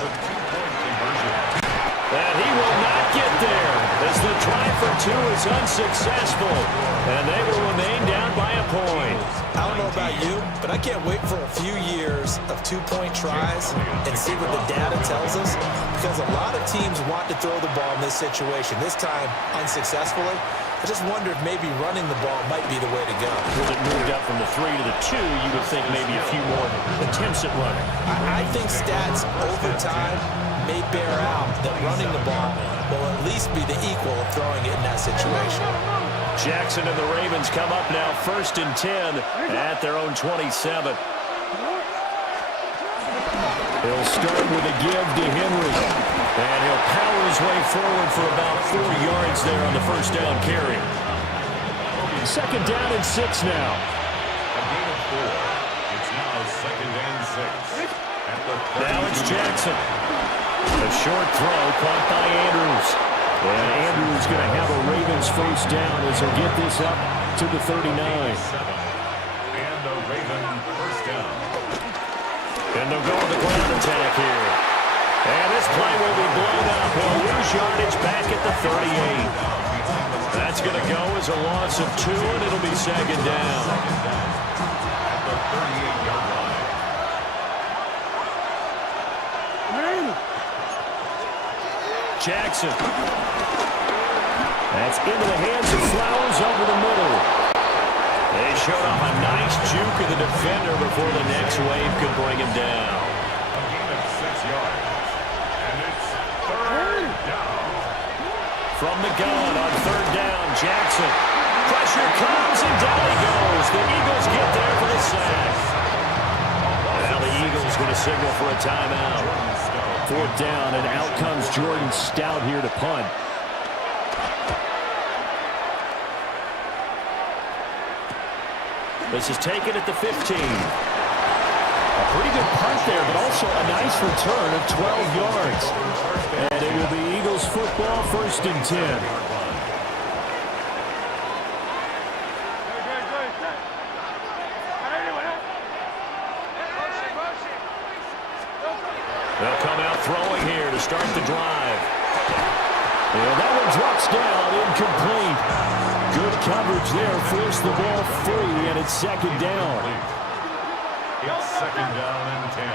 And he will not get there as the try for 2 is unsuccessful. And they will remain down by a point. I don't know about you, but I can't wait for a few years of 2-point tries and see what the data tells us. Because a lot of teams want to throw the ball in this situation. This time, unsuccessfully. I just wonder if maybe running the ball might be the way to go. With it moved up from the 3 to the 2, you would think maybe a few more attempts at running. I think stats over time may bear out that running the ball will at least be the equal of throwing it in that situation. Jackson and the Ravens come up now 1st and 10 at their own 27. He'll start with a give to Henry. And he'll power his way forward for about 4 yards there on the 1st down carry. 2nd down and 6 now. A gain of 4. It's now 2nd and 6. At the Now it's Jackson. A short throw caught by Andrews. And Andrews going to have a Ravens 1st down as he'll get this up to the 39. And a Raven 1st down. And they'll go with the ground attack here. And this play will be blown up. He'll lose yardage back at the 38. That's going to go as a loss of 2, and it'll be 2nd down. At the 38-yard line. Jackson. That's into the hands of Flowers over the middle. They showed off a nice juke of the defender before the next wave could bring him down. A gain of 6 yards. And it's 3rd down. From the gun on 3rd down, Jackson. Pressure comes and down he goes. The Eagles get there for the sack. Now the Eagles going to signal for a timeout. 4th down, and out comes Jordan Stout here to punt. This is taken at the 15. A pretty good punt there, but also a nice return of 12 yards. And it will be Eagles football, 1st and 10. They'll come out throwing here to start the drive. And that one drops down, incomplete. Good coverage there, forced the ball free, and it's 2nd down. It's 2nd down and 10.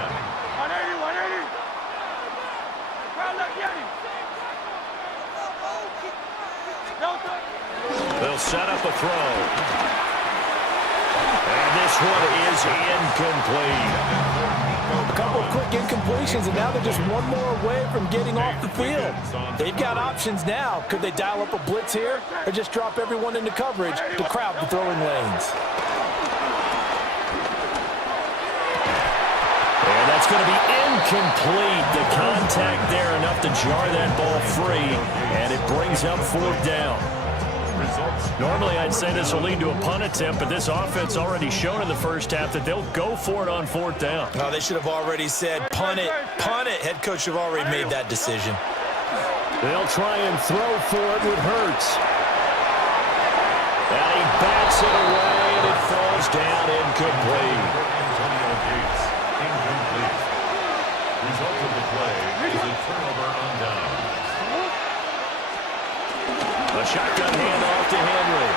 They'll set up a throw. And this one is incomplete. A couple of quick incompletions, and now they're just one more away from getting off the field. They've got options now. Could they dial up a blitz here or just drop everyone into coverage to crowd the throwing lanes? And that's going to be incomplete. The contact there enough to jar that ball free, and it brings up 4th down. Normally, I'd say this will lead to a punt attempt, but this offense already shown in the first half that they'll go for it on 4th down. Oh, they should have already said, punt it, punt it. Head coach have already made that decision. They'll try and throw for it with Hurts. And he bats it away, and it falls down incomplete. Antonio Gates, incomplete. Result of the play is a turnover on down. A shotgun handoff to Henry.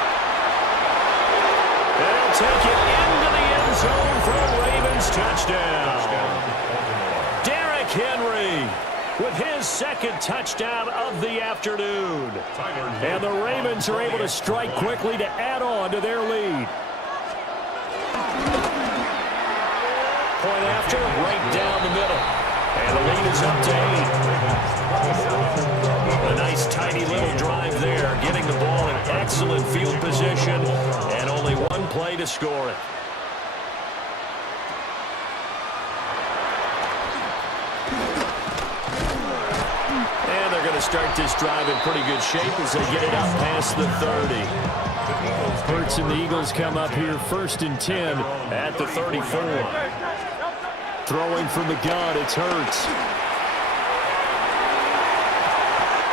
They'll take it into the end zone for a Ravens touchdown. Derrick Henry with his 2nd touchdown of the afternoon. And the Ravens are able to strike quickly to add on to their lead. Point after, right down the middle. And the lead is up to 8. A nice, tidy little drive there, getting the ball in excellent field position, and only one play to score it. And they're going to start this drive in pretty good shape as they get it out past the 30. Hurts and the Eagles come up here 1st and 10 at the 34. Throwing from the gun, it's Hurts.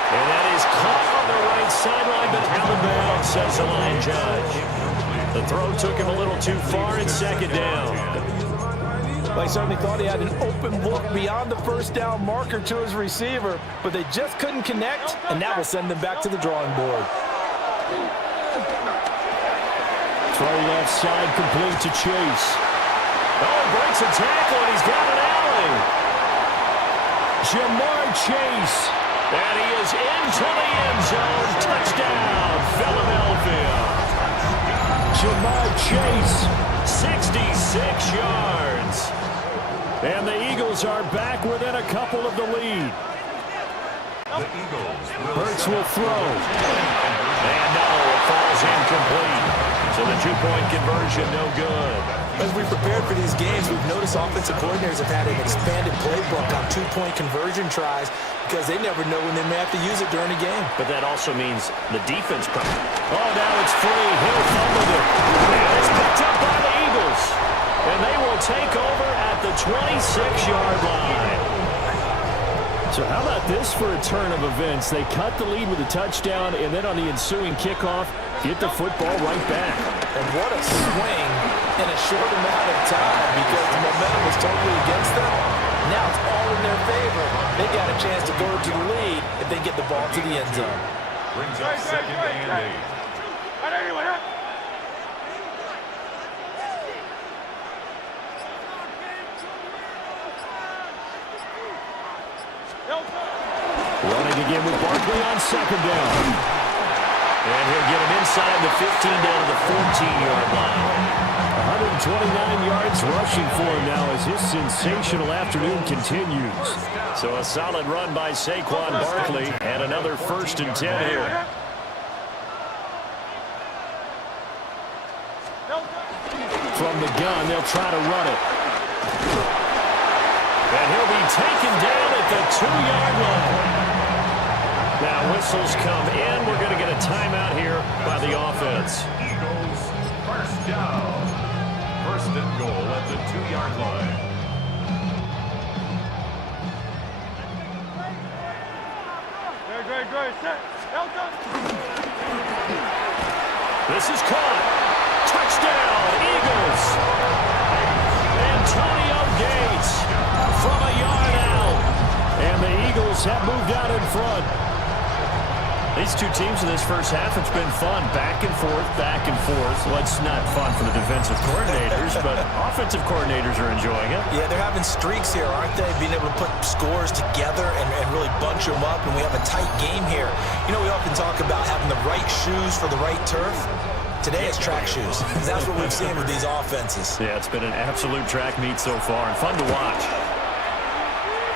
And that is caught on the right sideline, but out of bounds, says the line judge. The throw took him a little too far. It's 2nd down. Well, he certainly thought he had an open look beyond the 1st down marker to his receiver, but they just couldn't connect, and that will send them back to the drawing board. Throw left side, complete to Chase. Oh, breaks a tackle, and he's got an alley. Jamar Chase. And he is into the end zone. Touchdown, Philadelphia. Jamar Chase, 66 yards. And the Eagles are back within a couple of the lead. The Eagles Hurts will throw. And no, it falls incomplete. So the 2-point conversion, no good. As we prepared for these games, we've noticed offensive coordinators have had an expanded playbook on 2-point conversion tries because they never know when they may have to use it during a game. But that also means the defense. Oh, now it's free. Hill fumbled it. And it's picked up by the Eagles. And they will take over at the 26-yard line. So how about this for a turn of events? They cut the lead with a touchdown, and then on the ensuing kickoff, get the football right back. And what a swing in a short amount of time because the momentum was totally against them. Now it's all in their favor. They got a chance to go to the lead if they get the ball to the end zone. brings up 2nd and 8. Running again with Barkley on 2nd down. And he'll get him inside the 15 down to the 14-yard line. 129 yards rushing for him now as his sensational afternoon continues. So a solid run by Saquon Barkley and another 1st and 10 here. From the gun, they'll try to run it. And he'll be taken down at the 2-yard line. Now whistles come in. We're going to get a timeout here by the offense. Eagles, first down. First and goal at the 2-yard line. Great. Set. Elton. This is caught. Touchdown, Eagles. Antonio Gates from a yard out. And the Eagles have moved out in front. These two teams in this first half, it's been fun. Back and forth, back and forth. Well, it's not fun for the defensive coordinators, but offensive coordinators are enjoying it. Yeah, they're having streaks here, aren't they? Being able to put scores together and really bunch them up, and we have a tight game here. You know, we often talk about having the right shoes for the right turf. Today it's track shoes. That's what we've seen with these offenses. Yeah, it's been an absolute track meet so far, and fun to watch.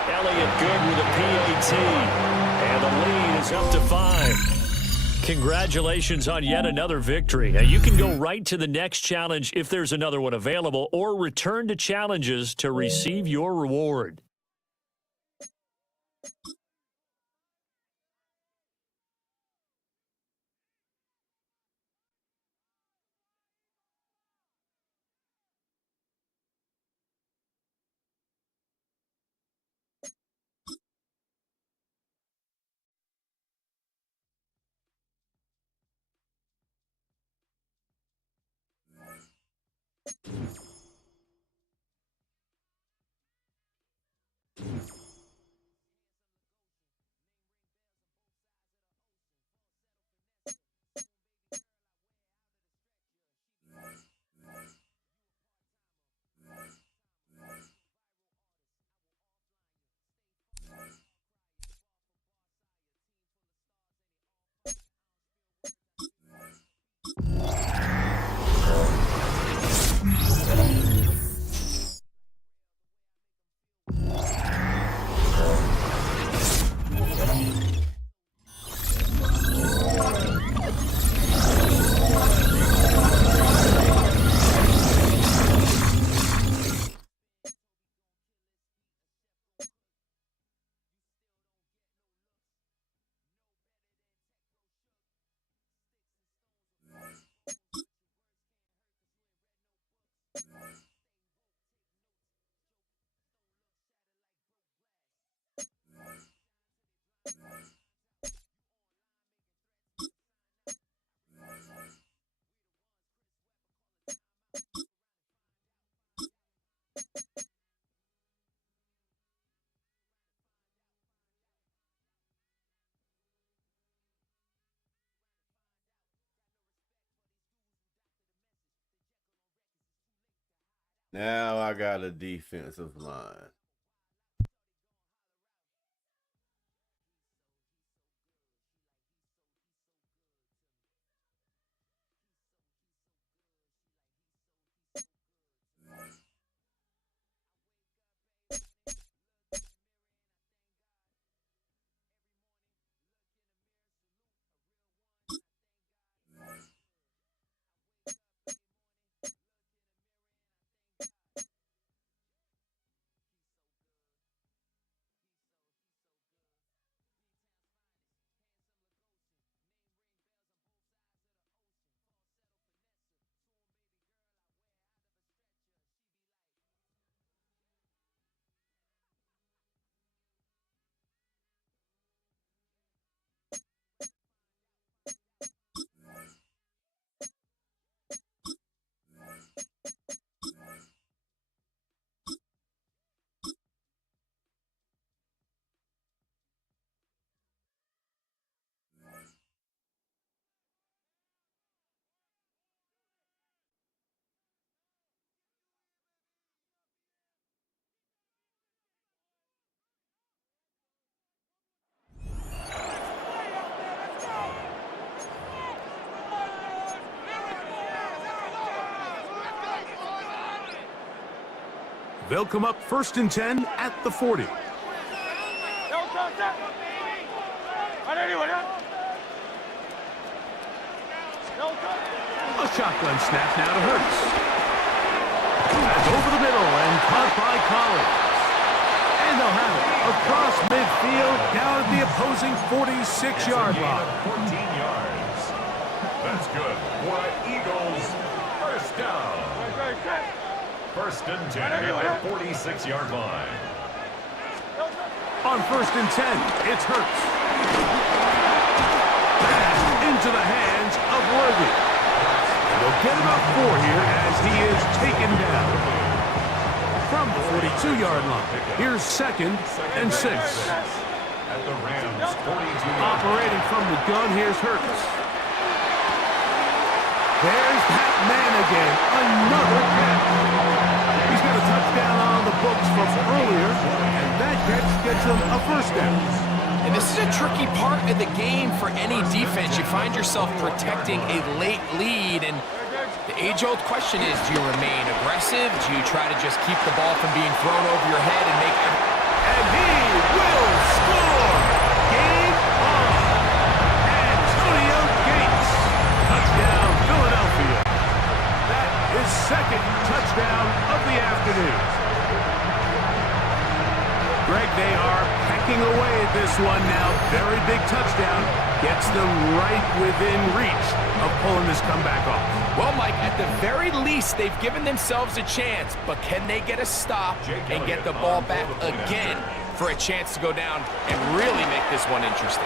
Elliott good with a PAT, and the lead is up to 5. Congratulations on yet another victory. Now, you can go right to the next challenge if there's another one available, or return to challenges to receive your reward. Now I got a defensive line. They'll come up 1st and 10 at the 40. A shotgun snap now to Hurts. That's over the middle and caught by Collins. And they'll have it across midfield, down at the opposing 46-yard line. 14 yards. That's good for an Eagles first down. First and 10 at the 46-yard line. On first and 10, it's Hurts. Pass into the hands of Worthy. And they'll get about 4 here as he is taken down. From the 42-yard line, here's second and 6. At the Rams 42. Operating from the gun, here's Hurts. There's Pat Man again, another catch. He's got a touchdown on the books from earlier, and that catch gets him a first down. And this is a tricky part of the game for any defense. You find yourself protecting a late lead, and the age-old question is, do you remain aggressive? Do you try to just keep the ball from being thrown over your head and make it? And he will score! Game on! Antonio Gates! Touchdown, Philadelphia. That is second touchdown of the afternoon. Greg, they are pecking away at this one now. Very big touchdown. Gets them right within reach of pulling this comeback off. Well, Mike, at the very least, they've given themselves a chance, but can they get a stop and get the ball back again for a chance to go down and really make this one interesting?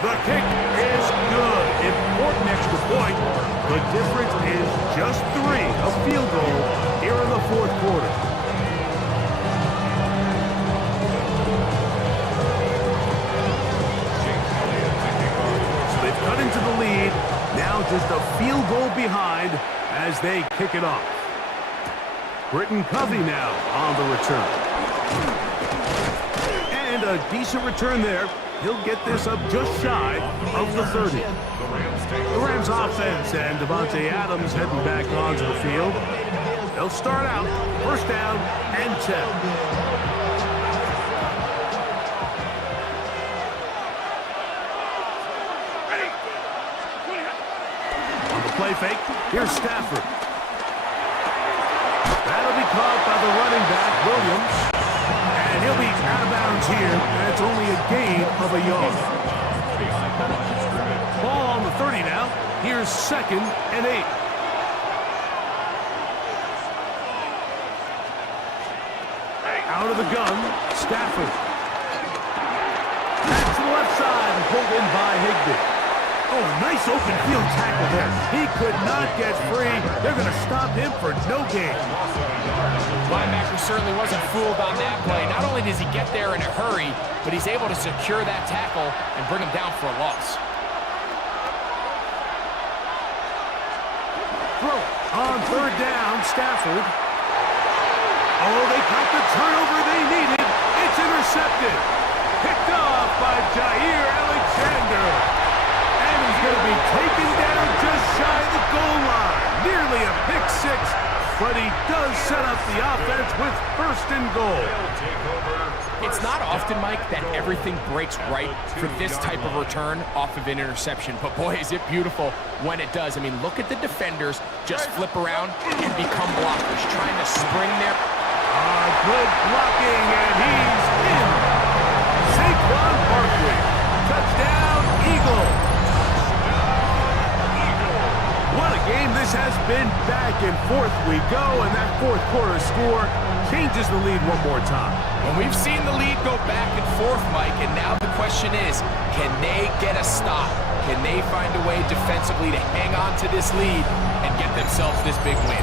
The kick is good. Important extra point. The difference is just 3, a field goal here in the fourth quarter. So they've cut into the lead. Now just a field goal behind as they kick it off. Britton Covey now on the return. And a decent return there. He'll get this up just shy of the 30. The Rams offense and Devontae Adams heading back onto the field. They'll start out first down and 10. Play fake. Here's Stafford. That'll be caught by the running back, Williams. And he'll be out of bounds here. And it's only a gain of a yard. Ball on the 30 now. Here's second and 8. Out of the gun, Stafford. Back to the left side and pulled in by Higbee. Oh, nice open field tackle there. He could not get free. They're going to stop him for no gain. Linebacker certainly wasn't fooled on that play. Not only does he get there in a hurry, but he's able to secure that tackle and bring him down for a loss. Throw on third down, Stafford. Oh, they got the turnover they needed. It's intercepted. Picked off by Jair Alexander. He's going to be taken down just shy of the goal line. Nearly a pick 6, but he does set up the offense with first and goal. It's not often, Mike, that everything breaks right for this type of return off of an interception, but boy, is it beautiful when it does. I mean, look at the defenders just flip around and become blockers, trying to spring their... Good blocking, and he's in. Saquon Barkley, touchdown, Eagles. What a game this has been. Back and forth we go, and that fourth quarter score changes the lead one more time. And we've seen the lead go back and forth, Mike, and now the question is, can they get a stop? Can they find a way defensively to hang on to this lead and get themselves this big win?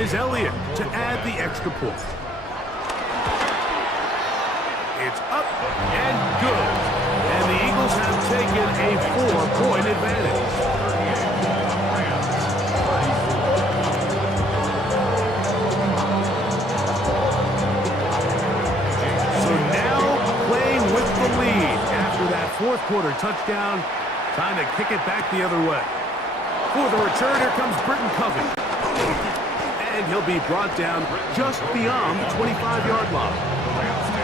Is Elliott to add the extra point. It's up and good. And the Eagles have taken a 4-point advantage. So now playing with the lead after that fourth quarter touchdown, trying to kick it back the other way. For the return, here comes Britton Covey. And he'll be brought down just beyond the 25-yard line.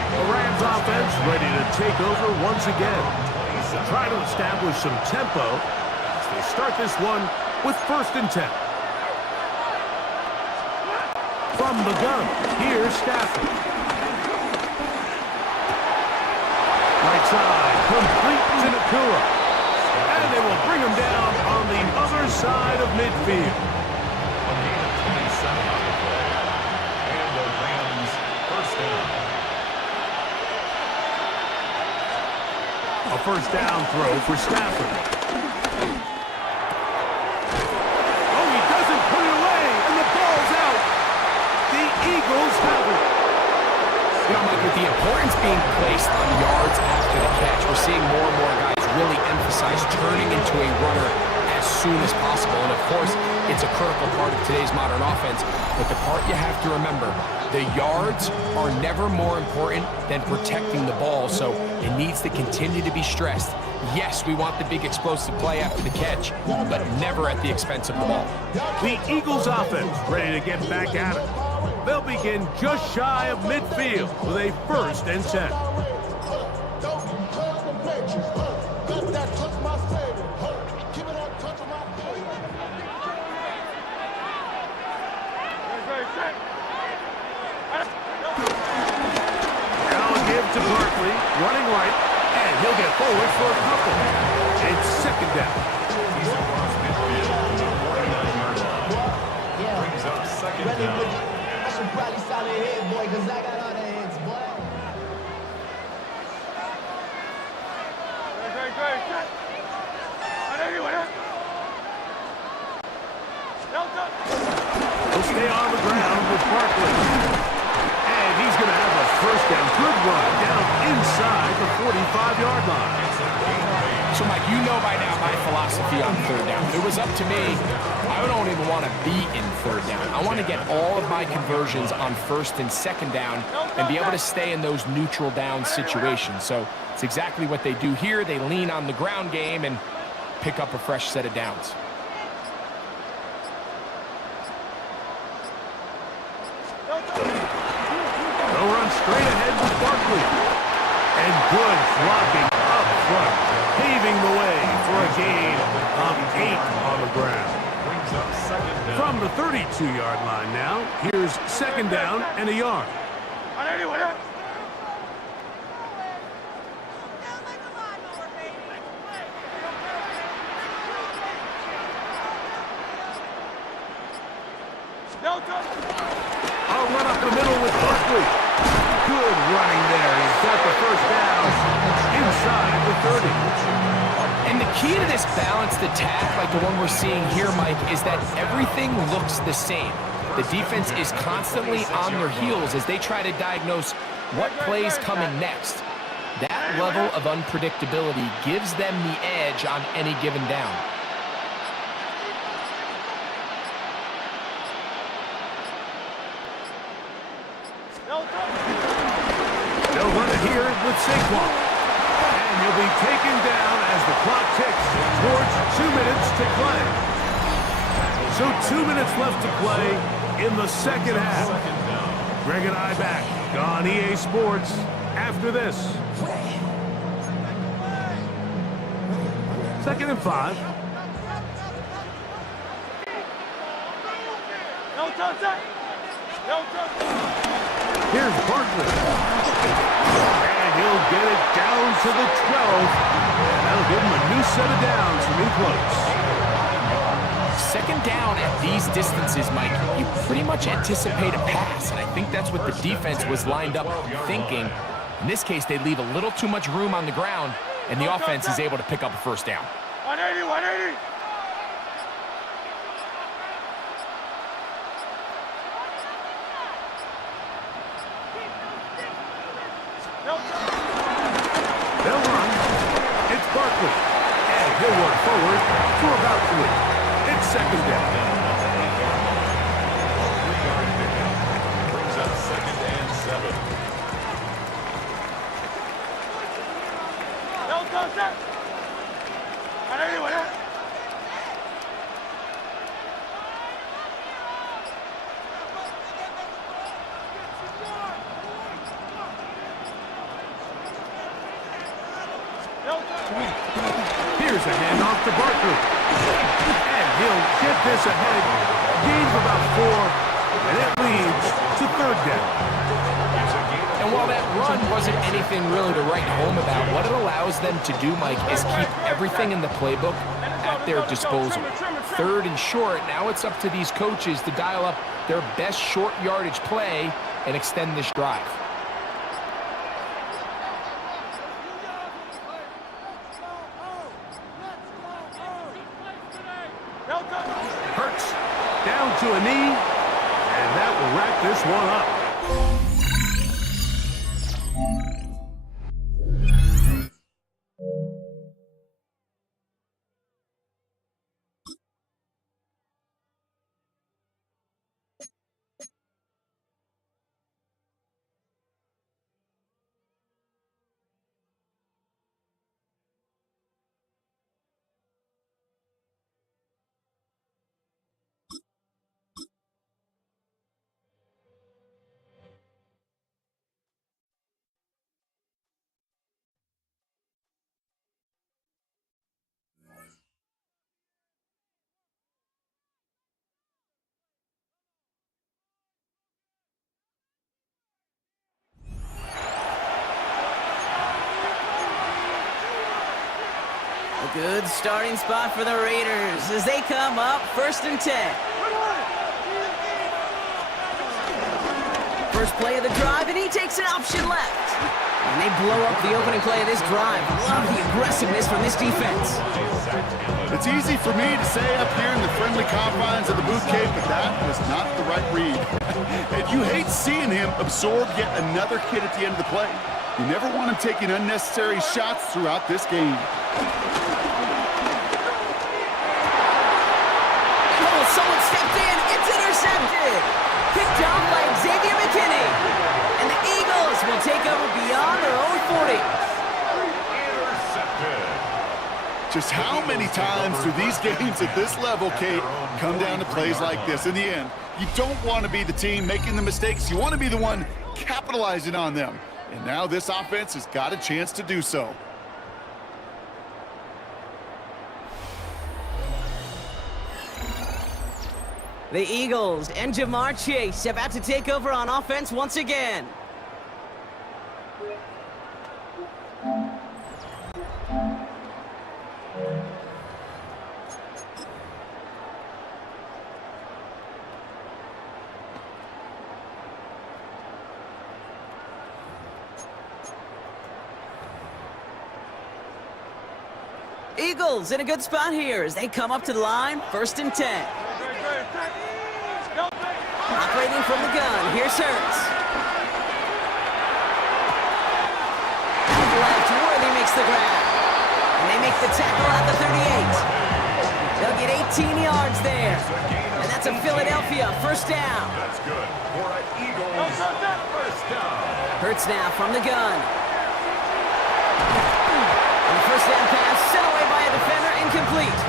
The Rams offense ready to take over once again. to try to establish some tempo as they start this one with 1st and 10. From the gun, here's Stafford. Right side, complete to Nakua. And they will bring him down on the other side of midfield. A gain of 27 on the play. And the Rams 1st down. A 1st down throw for Stafford. Oh, he doesn't put it away, and the ball's out. The Eagles have it. You know, Mike, with the importance being placed on yards after the catch, we're seeing more and more guys really emphasize turning into a runner as soon as possible. And, of course, it's a critical part of today's modern offense. But the part you have to remember, the yards are never more important than protecting the ball, so it needs to continue to be stressed. Yes, we want the big explosive play after the catch, but never at the expense of the ball. The Eagles offense ready to get back at it. They'll begin just shy of midfield with a 1st and 10. Now give to Barkley, running right, and he'll get forward for a couple. It's 2nd down. He's across midfield to the 49-yard line. Brings up 2nd down. Probably solid head, boy, because I got all the heads, boy. He'll stay on the ground with Barkley. And he's going to have a 1st down. Good run down inside the 45-yard line. So, Mike, you know by now my philosophy on 3rd down. If it was up to me, I don't even want to be in 3rd down. I want to get all of my conversions on 1st and 2nd down and be able to stay in those neutral down situations. So it's exactly what they do here. They lean on the ground game and pick up a fresh set of downs. They'll run straight ahead with Barkley. And good blocking up front, paving the way for a gain of 8 on the ground. Brings up 2nd down. From the 32-yard line now, here's 2nd down and a yard. I'll run up the middle with Barkley. Good running there. He's got the 1st down inside the 30. And the key to this balanced attack, like the one we're seeing here, Mike, is that everything looks the same. The defense is constantly on their heels as they try to diagnose what play's coming next. That level of unpredictability gives them the edge on any given down. They'll run it here with Saquon. And he'll be taken down as the clock ticks towards 2 minutes to play. So 2 minutes left to play in the 2nd half. Greg and I back on EA Sports after this. 2nd and 5. Here's Barkley. And he'll get it down to the 12. And that'll give him a new set of downs from in close. 2nd down at these distances, Mike, you pretty much anticipate a pass, and I think that's what the defense was lined up thinking. In this case, they leave a little too much room on the ground, and the offense is able to pick up a 1st down. 180, 180. They'll run. It's Barkley. And he'll work forward for about 3. It's 2nd down. Brings up 2nd and 7. a handoff to Barkley. And he'll get this ahead. Gain of about 4, and it leads to 3rd down. And while that run wasn't anything really to write home about, what it allows them to do, Mike, is keep everything in the playbook at their disposal. 3rd and short, now it's up to these coaches to dial up their best short yardage play and extend this drive. Hurts down to a knee, and that will wrap this one up. A good starting spot for the Raiders as they come up 1st and 10. First play of the drive, and he takes an option left. And they blow up the opening play of this drive. Love the aggressiveness from this defense. It's easy for me to say up here in the friendly confines of the boot cave, but that was not the right read. And you hate seeing him absorb yet another hit at the end of the play. You never want him taking unnecessary shots throughout this game. Someone stepped in. It's intercepted. Picked off by Xavier McKinney. And the Eagles will take over beyond their own 40. Intercepted. Just how many times do these games at this level, Kate, come down to plays like this? In the end, you don't want to be the team making the mistakes. You want to be the one capitalizing on them. And now this offense has got a chance to do so. The Eagles and Jamar Chase about to take over on offense once again. Eagles in a good spot here as they come up to the line, 1st and 10. Operating from the gun, here's Hurts. Out left, Worthy makes the grab. And they make the tackle at the 38. They'll get 18 yards there. And that's a Philadelphia 1st down. That's good for an Eagles 1st down. Hurts now from the gun. And the 1st down pass sent away by a defender, incomplete.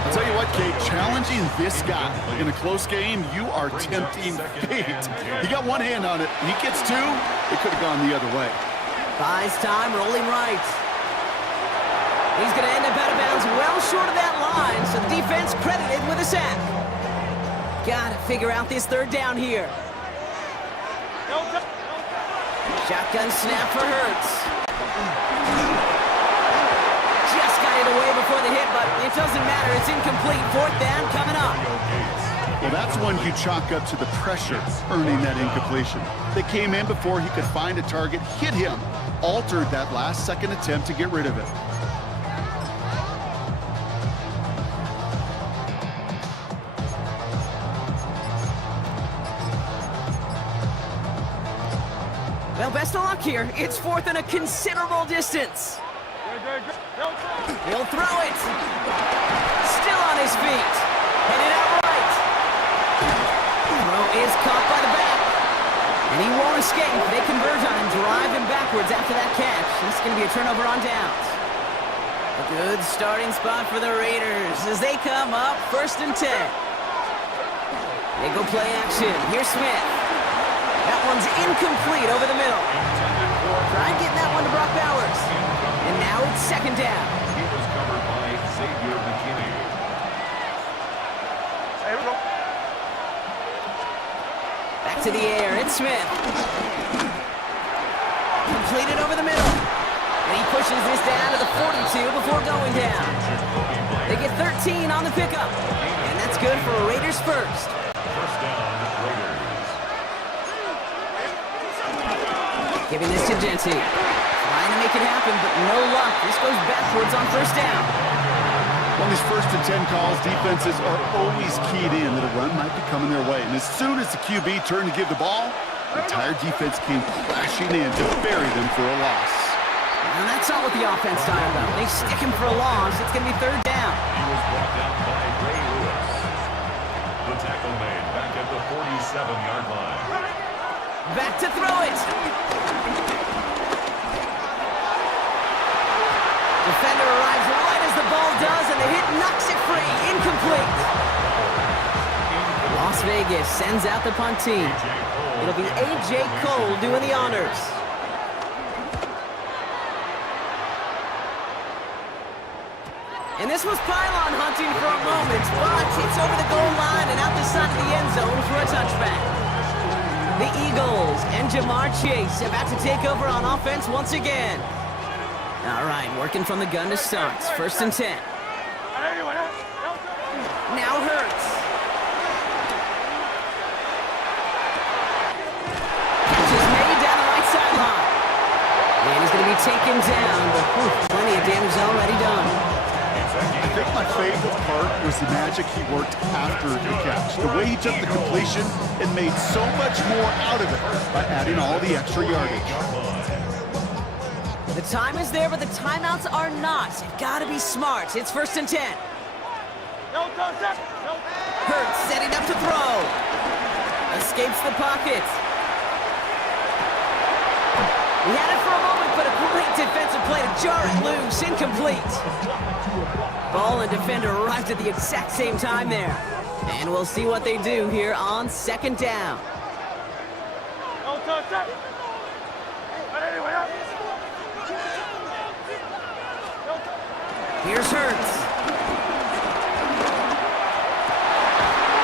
I'll tell you what, Kate, challenging this guy in a close game, you are tempting fate. He got one hand on it. He gets 2. It could have gone the other way. Buys time, rolling right. He's going to end up out of bounds well short of that line, so the defense credited with a sack. Got to figure out this 3rd down here. Shotgun snap for Hurts. Away before the hit, but it doesn't matter. It's incomplete. 4th down coming up. Well, that's one you chalk up to the pressure earning that incompletion. They came in before he could find a target, hit him, altered that last-second attempt to get rid of it. Well, best of luck here. It's 4th and a considerable distance. He'll throw it. Still on his feet. Headed out right. Throw is caught by the back. And he won't escape. They converge on him, drive him backwards after that catch. This is going to be a turnover on downs. A good starting spot for the Raiders as they come up 1st and 10. They go play action. Here's Smith. That one's incomplete over the middle. Try getting that one to Brock Bowers. And now it's 2nd down. He was covered by Xavier McKinney. Back to the air, it's Smith. Completed over the middle. And he pushes this down to the 42 before going down. They get 13 on the pickup. And that's good for a Raiders first. First down, Raiders. Giving this to Genty. Trying to make it happen, but no luck. This goes backwards on first down. On these first and 10 calls, defenses are always keyed in that a run might be coming their way. And as soon as the QB turned to give the ball, the entire defense came crashing in to bury them for a loss. And that's not what the offense styled up. They stick him for a loss. It's going to be third down. He was brought down by Ray Lewis. The tackle made back at the 47-yard line. Back to throw it. Defender arrives right as the ball does, and the hit knocks it free. Incomplete. Las Vegas sends out the punt team. It'll be A.J. Cole doing the honors. And this was pylon hunting for a moment, but it's over the goal line and out the side of the end zone for a touchback. The Eagles and Jamar Chase about to take over on offense once again. All right, working from the gun to start. First and 10. Now Hurts. Catch is made down the right sideline. And he's going to be taken down, but plenty of damage already done. I think my favorite part was the magic he worked after the catch. The way he took the completion and made so much more out of it by adding all the extra yardage. The time is there, but the timeouts are not. You've got to be smart. It's first and 10. Hurts setting up to throw. Escapes the pocket. He had it for a moment, but a great defensive play to jar it loose. Incomplete. Ball and defender arrived at the exact same time there. And we'll see what they do here on second down. Here's Hurts.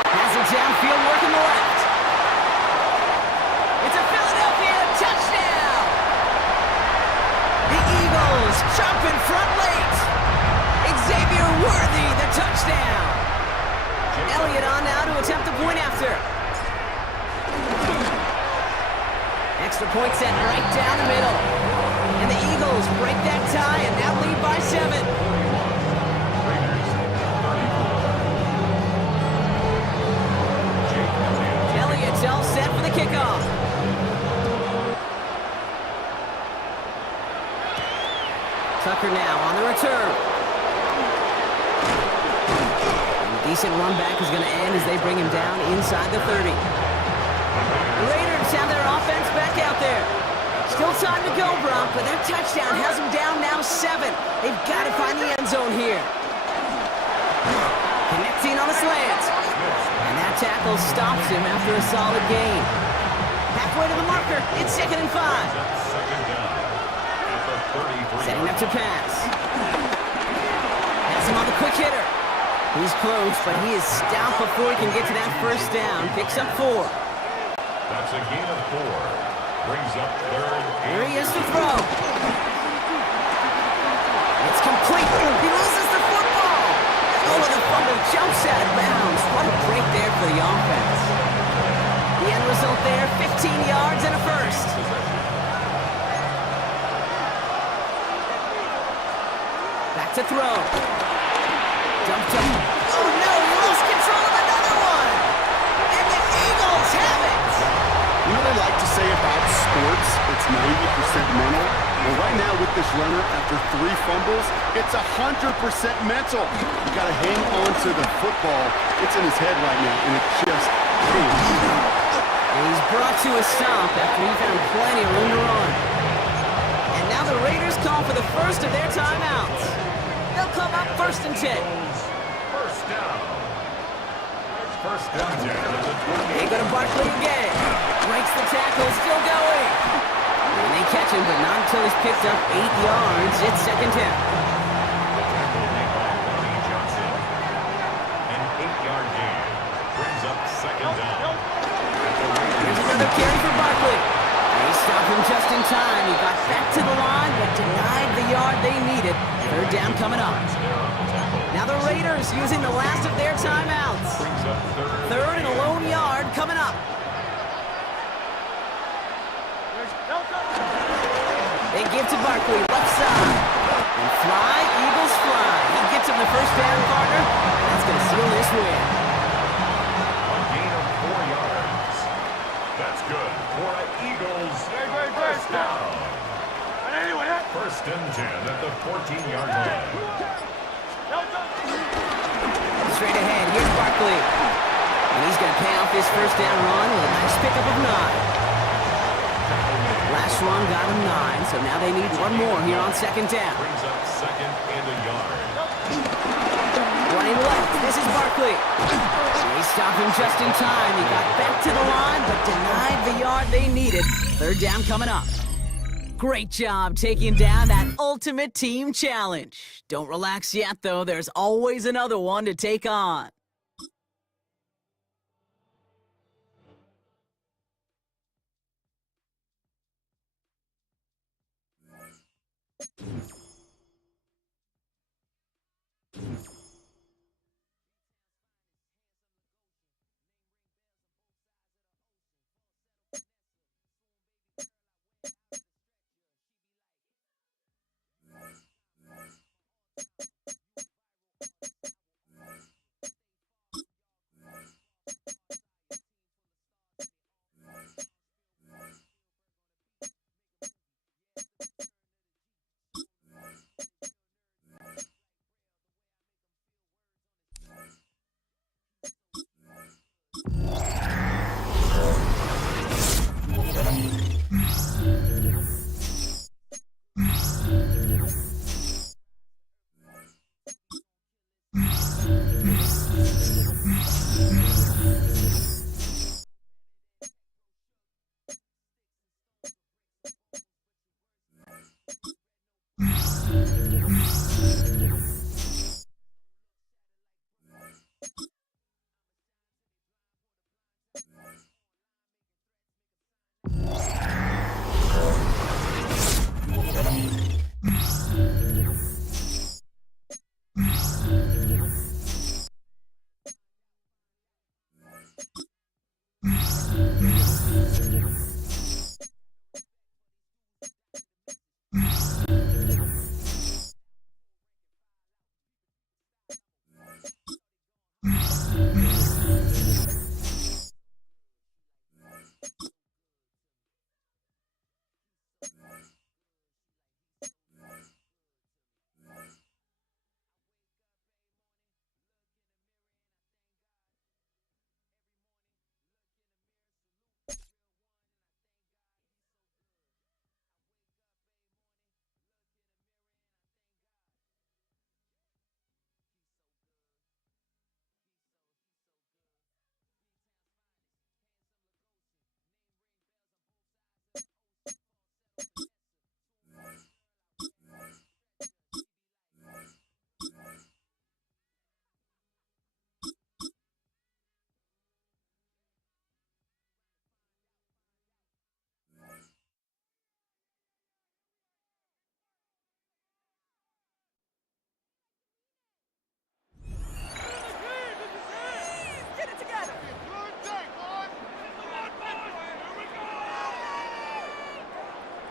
Has it downfield, working the left. It's a Philadelphia touchdown! The Eagles jump in front late. Xavier Worthy, the touchdown. Elliott on now to attempt the point after. Extra point set right down the middle. And the Eagles break that tie and now lead by 7. Elliott's all set for the kickoff. Tucker now on the return. Decent run back is going to end as they bring him down inside the 30. The Raiders have their offense back out there. Still time to go, Brock, but that touchdown has them down now 7. They've got to find the end zone here. Connecting on the slant. And that tackle stops him after a solid gain. Halfway to the marker, it's 2nd and 5. Setting up to pass. Has him on the quick hitter. He's close, but he is stout before he can get to that first down. Picks up 4. That's a gain of 4. Brings up 3rd. Here he is to throw. It's complete. He loses the football. Oh, and the fumble jumps out of bounds. What a break there for the offense. The end result there, 15 yards and a first. Back to throw. Dumped him. Oh no, he lost control of another one! And the Eagles have it! You know what I like to say about sports? It's 90% mental. Well, right now with this runner, after 3 fumbles, it's 100% mental. You got to hang on to the football. It's in his head right now, and it just can't. He's brought to a stop after he found plenty of room to run. And now the Raiders call for the first of their timeouts. They'll come up first and 10. First down. First down, 10. They go to Barkley again. Breaks the tackle, still going. And they catch him, but not until he's picked up 8 yards. It's 2nd down. Another carry for Barkley. They stopped him just in time. He got back to the line, but denied the yard they needed. Third down coming up. Now the Raiders using the last of their timeouts. Third and a lone yard coming up. They give to Barkley, left side. And fly, Eagles fly. He gets him the first down, partner. That's going to seal this win. A gain of 4 yards. That's good for an Eagles first down. First and 10 at the 14-yard line. Straight ahead, here's Barkley. And he's going to pay off his first down run with a nice pickup of 9. Last one got him 9, so now they need one more here on second down. Brings up second and a yard. Running left, this is Barkley. They stopped him just in time. He got back to the line, but denied the yard they needed. Third down coming up. Great job taking down that ultimate team challenge. Don't relax yet, though. There's always another one to take on.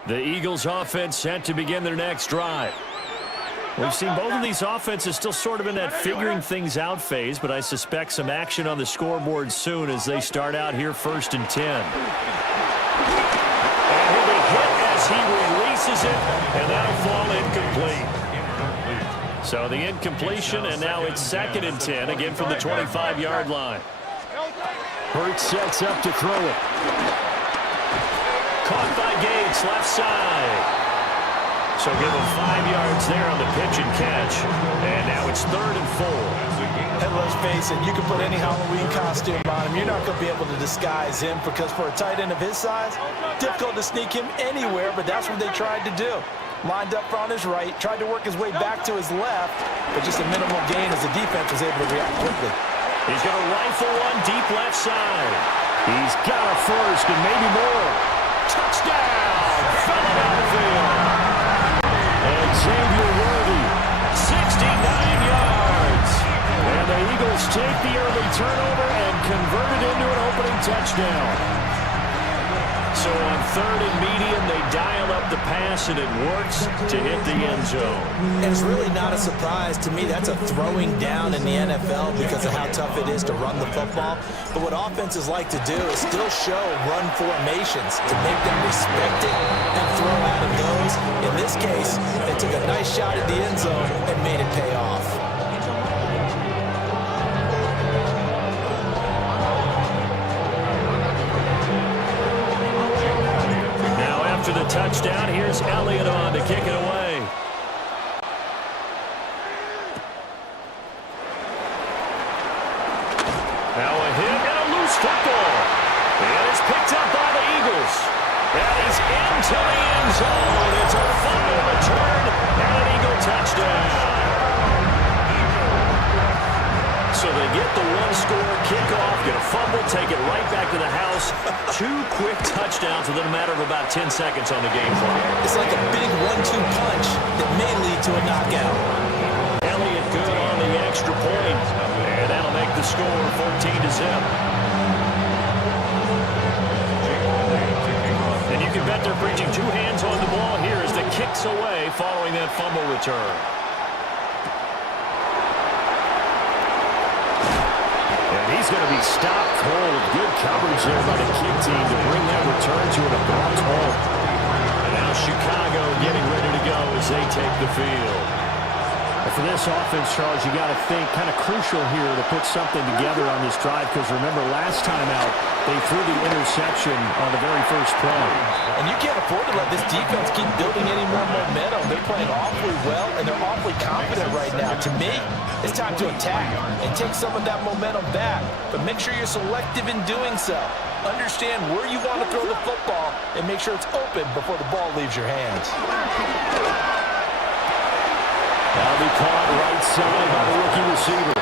The Eagles offense set to begin their next drive. We've seen both of these offenses still sort of in that figuring things out phase, but I suspect some action on the scoreboard soon as they start out here first and 10. And he'll be hit as he releases it, and that'll fall incomplete. So the incompletion, and now it's second and 10, again from the 25-yard line. Hurts sets up to throw it. Caught by Gates, left side. So give him 5 yards there on the pitch and catch. And now it's third and 4. And let's face it, you can put any Halloween costume on him. You're not going to be able to disguise him because for a tight end of his size, difficult to sneak him anywhere, but that's what they tried to do. Lined up on his right, tried to work his way back to his left, but just a minimal gain as the defense was able to react quickly. He's going to rifle one deep left side. He's got a first and maybe more. Touchdown, Philadelphia. And Xavier Worthy, 69 yards. And the Eagles take the early turnover and convert it into an opening touchdown. So on 3rd and medium, they dial up the pass, and it works to hit the end zone. And it's really not a surprise. To me, that's a throwing down in the NFL because of how tough it is to run the football. But what offenses like to do is still show run formations to make them respect it and throw out of those. In this case, they took a nice shot at the end zone and made it pay off. To the touchdown, here's Elliott on to kick it away. Now a hit and a loose football. And it's picked up by the Eagles. That is into the end zone. It's a fumble return and an Eagle touchdown. So they get the one-score kickoff, get a fumble, take it right back to the house. 2 quick touchdowns within a matter of about 10 seconds on the game clock. It's like a big 1-2 punch that may lead to a knockout. Elliott good on the extra point, and that'll make the score 14-0. And you can bet they're preaching 2 hands on the ball here as the kick's away following that fumble return. He's going to be stopped cold. Good coverage there by the kick team to bring that return to an abrupt halt. And now Chicago getting ready to go as they take the field. For this offense, Charles, you got to think kind of crucial here to put something together on this drive because remember last time out they threw the interception on the very first play. And you can't afford to let this defense keep building any more momentum. They're playing awfully well and they're awfully confident right now. To me, it's time to attack and take some of that momentum back. But make sure you're selective in doing so. Understand where you want to throw the football and make sure it's open before the ball leaves your hands. That'll be caught right side by the rookie receiver.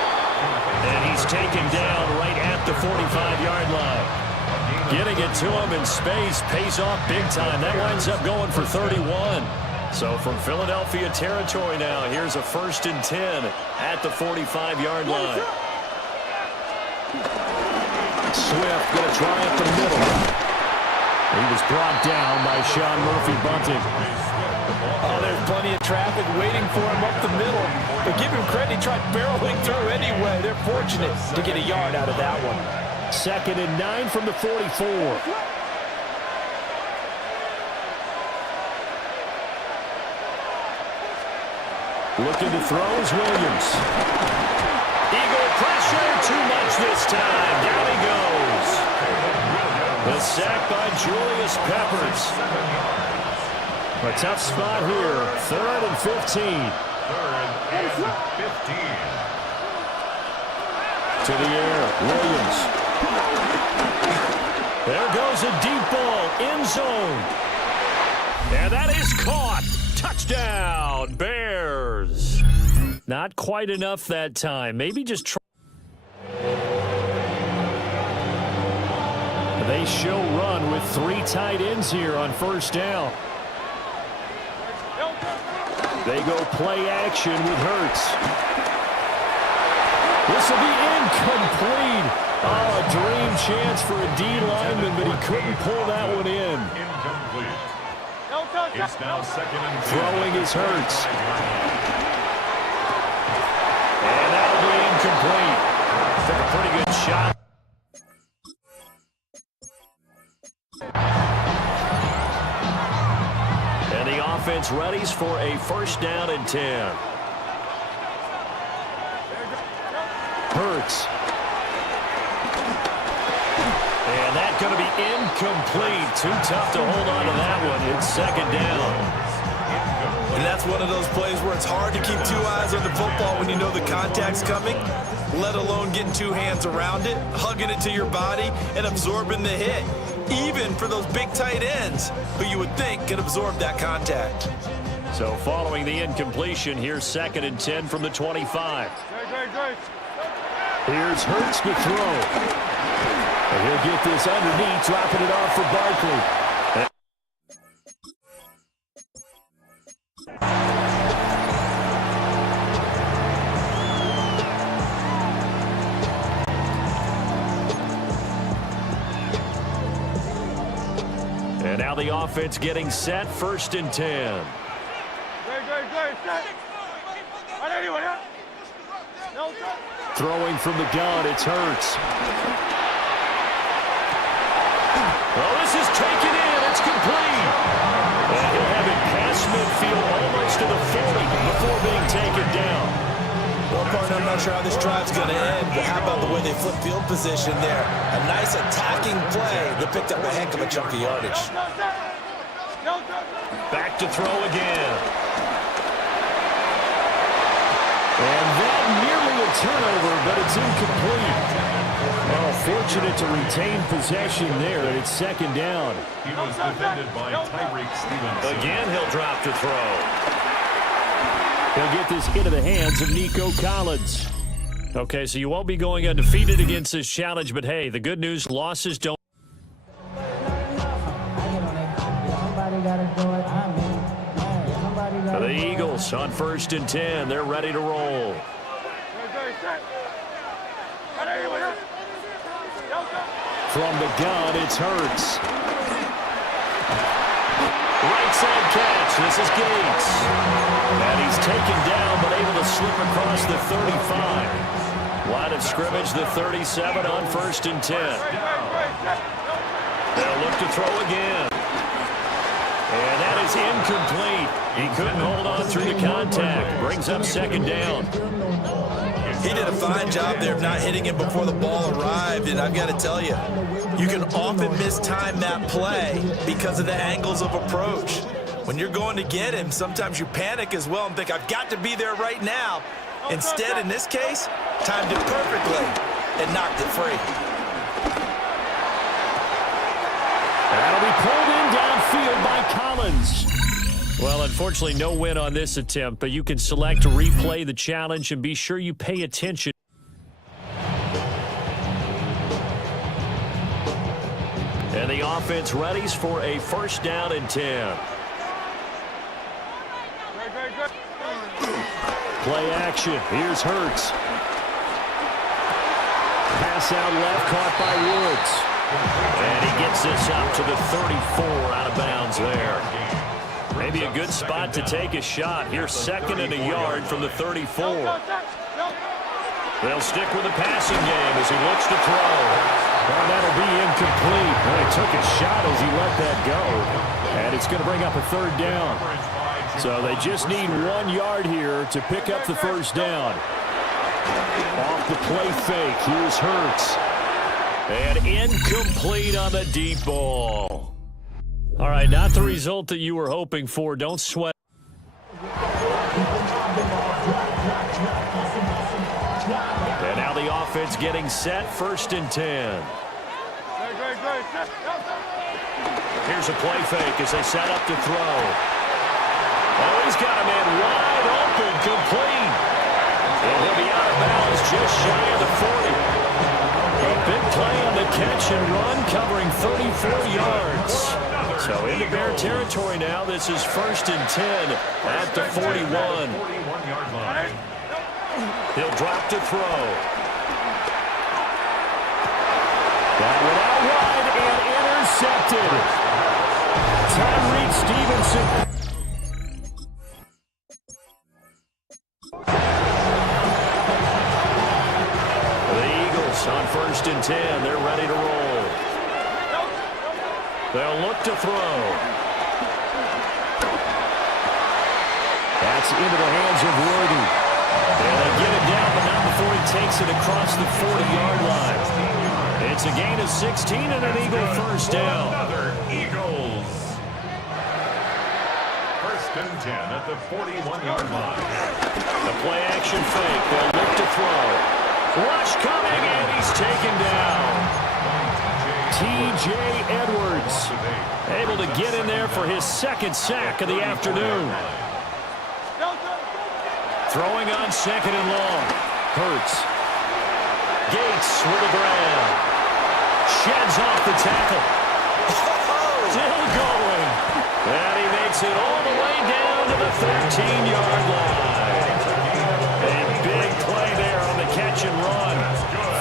And he's taken down right at the 45-yard line. Getting it to him in space pays off big time. That winds up going for 31. So from Philadelphia territory now, here's a 1st and 10 at the 45-yard line. Swift going to try up the middle. He was brought down by Sean Murphy-Bunting. Oh, there's plenty of traffic waiting for him up the middle. But give him credit, he tried barreling through anyway. They're fortunate to get a yard out of that one. 2nd and 9 from the 44. Looking to throw is Williams. Eagle pressure, too much this time. Down he goes. The sack by Julius Peppers. A tough spot here. 3rd and 15. 3rd and 15. To the air, Williams. There goes a deep ball, end zone. And that is caught. Touchdown, Bears. Not quite enough that time. Maybe just try. They show run with 3 tight ends here on 1st down. They go play action with Hurts. This will be incomplete. Oh, a dream chance for a D lineman, but he couldn't pull that one in. Incomplete. It's now 2nd and 10. Throwing is Hurts. And that'll be incomplete. Took a pretty good shot. And the offense readies for a 1st down and 10. Hurts. And that's going to be incomplete. Too tough to hold on to that one. It's 2nd down. And that's one of those plays where it's hard to keep 2 eyes on the football when you know the contact's coming, let alone getting 2 hands around it, hugging it to your body, and absorbing the hit. Even for those big tight ends who you would think could absorb that contact. So following the incompletion, here's 2nd and 10 from the 25. Here's Hurts to throw. And he'll get this underneath, dropping it off for Barkley. And now the offense getting set, 1st and 10. Throwing from the gun, it's Hurts. Well, this is taken in. It's complete. And he'll have it past midfield almost to the 40 before being taken down. Well, partner, I'm not sure how this drive's going to end, but how about the way they flip field position there? A nice attacking play. They picked up a heck of a chunk of yardage. Back to throw again. And that nearly a turnover, but it's incomplete. Well, fortunate to retain possession there, and it's 2nd down. He was defended by Tyreek Stevenson. Again, he'll drop to throw. He'll get this into the hands of Nico Collins. Okay, so you won't be going undefeated against this challenge, but hey, the good news, losses don't. The Eagles on 1st and 10. They're ready to roll. From the gun, it's Hurts. Right side catch. This is Gates. And he's taken down, but able to slip across the 35. Line of scrimmage, the 37 on 1st and 10. They'll look to throw again. And that is incomplete. He couldn't hold on through the contact. Brings up 2nd down. He did a fine job there of not hitting him before the ball arrived, and I've got to tell you, you can often mistime that play because of the angles of approach. When you're going to get him, sometimes you panic as well and think, I've got to be there right now. Instead, in this case, timed it perfectly and knocked it free. That'll be pulled in downfield by Collins. Well, unfortunately, no win on this attempt, but you can select to replay the challenge and be sure you pay attention. And the offense readies for a 1st down and 10. Play action. Here's Hurts. Pass out left, caught by Woods. And he gets this up to the 34 out of bounds there. Maybe a good spot to take a shot. Here's 2nd and a yard from the 34. They'll stick with the passing game as he looks to throw. Well, that'll be incomplete. Well, he took a shot as he let that go. And it's going to bring up a 3rd down. So they just need 1 yard here to pick up the 1st down. Off the play fake. Here's Hurts. And incomplete on the deep ball. All right, not the result that you were hoping for. Don't sweat. And now the offense getting set, 1st and 10. Here's a play fake as they set up to throw. Oh, he's got a man wide open, complete. And he'll be out of bounds just shy of the 40. A big play on the catch and run, covering 34 yards. So into Bear territory now. This is 1st and 10 at the 41. He'll drop to throw. That one out wide and intercepted. Tyreek Stevenson. The Eagles on 1st and 10. They're ready to roll. They'll look to throw. That's into the hands of Worthy. And they get it down, but not before he takes it across the 40-yard line. It's a gain of 16 and an Eagle 1st down. Another Eagles. 1st and 10 at the 41-yard line. The play action fake. They'll look to throw. Rush coming, and he's taken down. T.J. Edwards able to get in there for his 2nd sack of the afternoon. Throwing on 2nd and long. Hurts. Gates with the grab. sheds off the tackle. Still going. And he makes it all the way down to the 13-yard line. A big play there on the catch and run.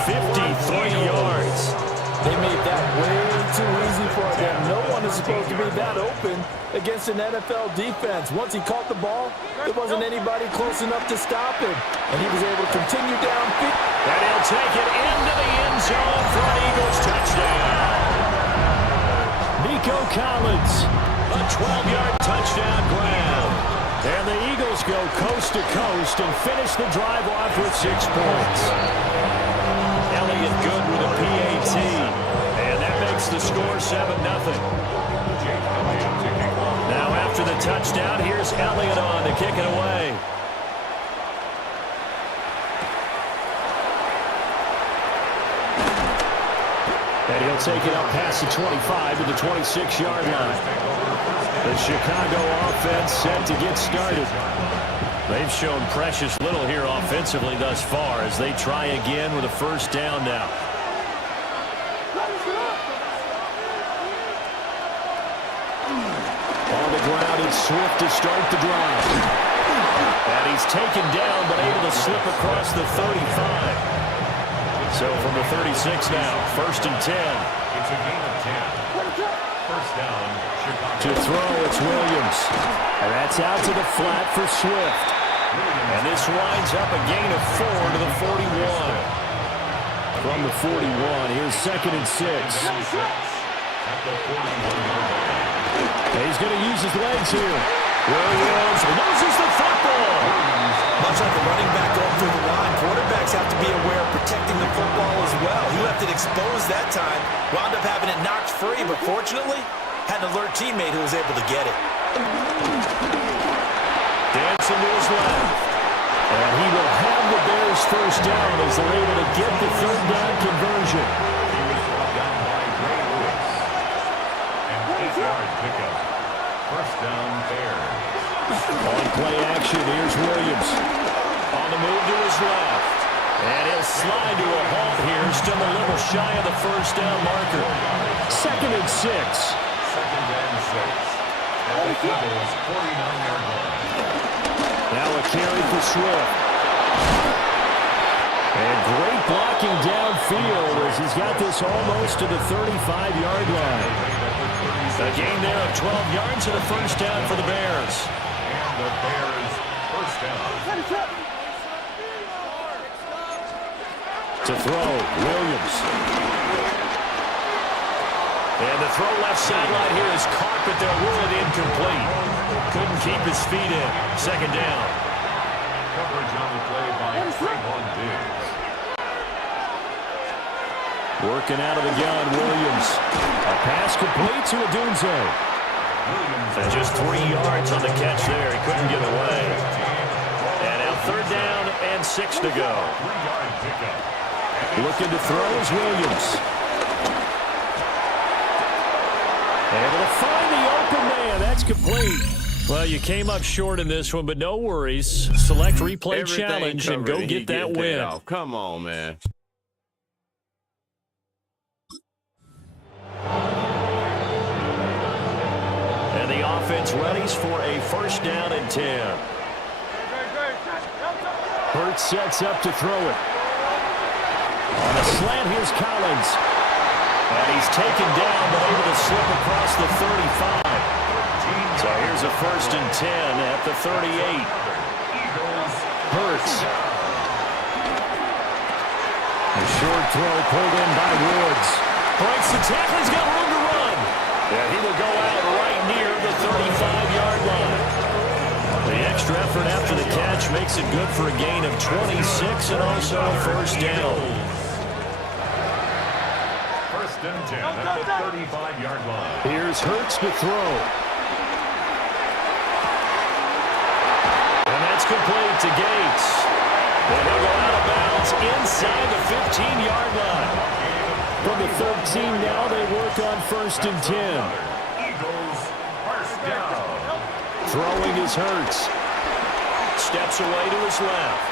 53 yards. They made that way too easy for them. No one is supposed to be that open against an NFL defense. Once he caught the ball, there wasn't anybody close enough to stop him. And he was able to continue downfield. And he'll take it into the end zone for an Eagles touchdown. Nico Collins, a 12-yard touchdown grab. And the Eagles go coast to coast and finish the drive off with 6 points. Elliott good with a PAT. And that makes the score 7-0. Now after the touchdown, here's Elliott on to kick it away. And he'll take it up past the 25 to the 26-yard line. The Chicago offense set to get started. They've shown precious little here offensively thus far as they try again with a first down now. On the ground, it's Swift to start the drive. And he's taken down but able to slip across the 35. So from the 36 now, 1st and 10. It's a gain of 10. First down, Chicago. To throw, it's Williams. And that's out to the flat for Swift. And this winds up a gain of 4 to the 41. From the 41, here's 2nd and 6. At the 41-yard line. He's going to use his legs here. Williams loses the football. Much like a running back going through the line, quarterbacks have to be aware of protecting the football as well. He left it exposed that time, wound up having it knocked free, but fortunately, had an alert teammate who was able to get it. Dancing to his left. And he will have the Bears first down as they're able to get the 3rd down conversion. He was brought down by Ray Lewis. And 8-yard pickup. First down, Bears. On play action, here's Williams. On the move to his left. And he'll slide to a halt here, still a little shy of the first down marker. 2nd and 6. 2nd and 6. At the Eagles' 49-yard line. Now a carry for Swift. And great blocking downfield as he's got this almost to the 35-yard line. A gain there of 12 yards and a first down for the Bears. And the Bears' first down. To throw, Williams. And the throw left sideline here is caught, but they'll rule it incomplete. Couldn't keep his feet in. 2nd down. Coverage on the play by Trayvon Diggs. Working out of the gun, Williams. A pass complete to Odunze. And just 3 yards on the catch there. He couldn't get away. And now 3rd down and 6 to go. 3-yard pickup. Looking to throw is Williams. Able to find the open man. That's complete. Well, you came up short in this one, but no worries. Select replay Everything challenge and covered go and get he that getting paid win. off. Come on, man. And the offense readies for a first down and 10. Hurts sets up to throw it. On a slant, here's Collins. And he's taken down, but able to slip across the 35. So here's a 1st and 10 at the 38. Hurts. A short throw pulled in by Woods. Breaks the tackle, he's got room to run. And he will go out right near the 35-yard line. The extra effort after the catch makes it good for a gain of 26 and also a first down. 1st and 10 at the 35-yard line. Here's Hurts to throw. And that's complete to Gates. And he'll go out of bounds inside the 15-yard line. From the 13 now, they work on 1st and 10. Eagles, first down. Throwing is Hurts. Steps away to his left.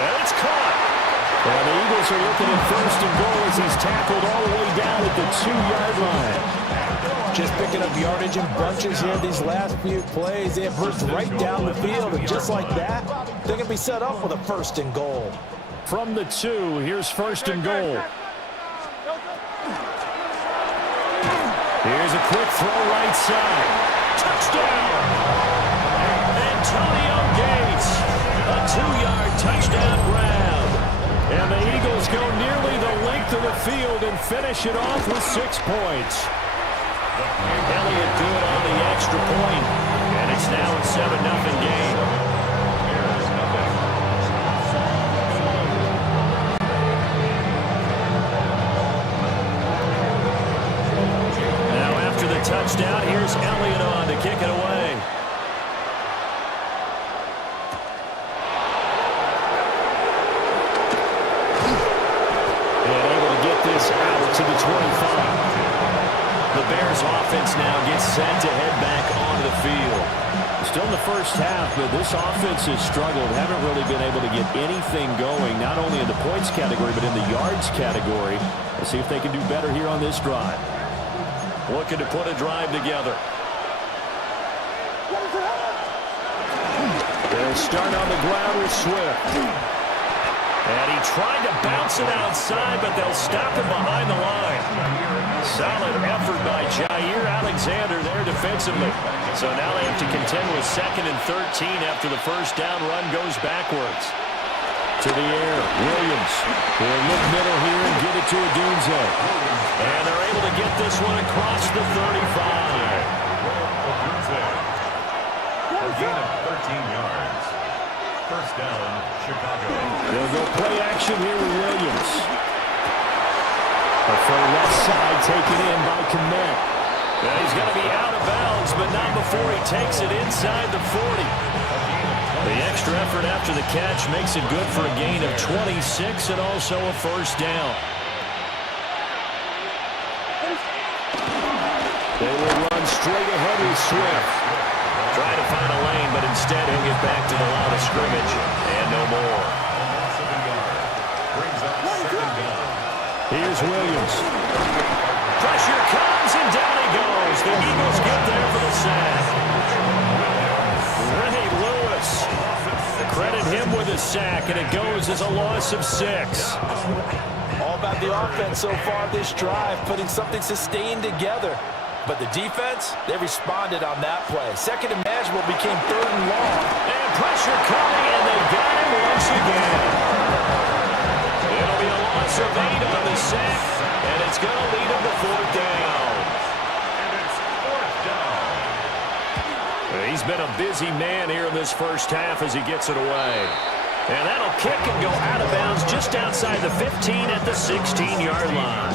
And it's caught. And the Eagles are looking at first and goal as he's tackled all the way down at the 2-yard line. Just picking up yardage in bunches here these last few plays. They have burst right down the field, and just like that, they're going to be set up with a first and goal. From the 2, here's first and goal. Here's a quick throw right side. Touchdown! Antonio Gates, a 2-yard touchdown grab. And the Eagles go nearly the length of the field and finish it off with 6 points. Elliott good on the extra point, and it's now a 7-0 game. Now after the touchdown, here's Elliott on to kick it away. And able to get this out to the 25. The Bears offense now gets set to head back onto the field. Still in the first half, but this offense has struggled. Haven't really been able to get anything going, not only in the points category, but in the yards category. Let's see if they can do better here on this drive. Looking to put a drive together. They'll start on the ground with Swift. And he tried to bounce it outside, but they'll stop him behind the line. Solid effort by Jair Alexander there defensively. So now they have to contend with 2nd and 13 after the first down run goes backwards. To the air, Williams will look middle here and give it to Odunze. And they're able to get this one across the 35. A gain of 13 yards. First down, Chicago. They'll go play action here with Williams. From left side taken in by Kmet. Yeah, he's going to be out of bounds, but not before he takes it inside the 40. The extra effort after the catch makes it good for a gain of 26 and also a first down. They will run straight ahead with Swift. Trying to find a lane, but instead he'll get back to the line of scrimmage. And no more. Here's Williams. Pressure comes, and down he goes. The Eagles get there for the sack. Ray Lewis. Credit him with a sack, and it goes as a loss of 6. All about the offense so far this drive, putting something sustained together. But the defense, they responded on that play. Second and manageable became 3rd and long. And pressure coming, and they got him once again. It'll be a loss of 8 on the sack, and it's going to lead them to 4th down. And it's 4th down. He's been a busy man here in this first half as he gets it away. And that'll kick and go out of bounds just outside the 15 at the 16-yard line.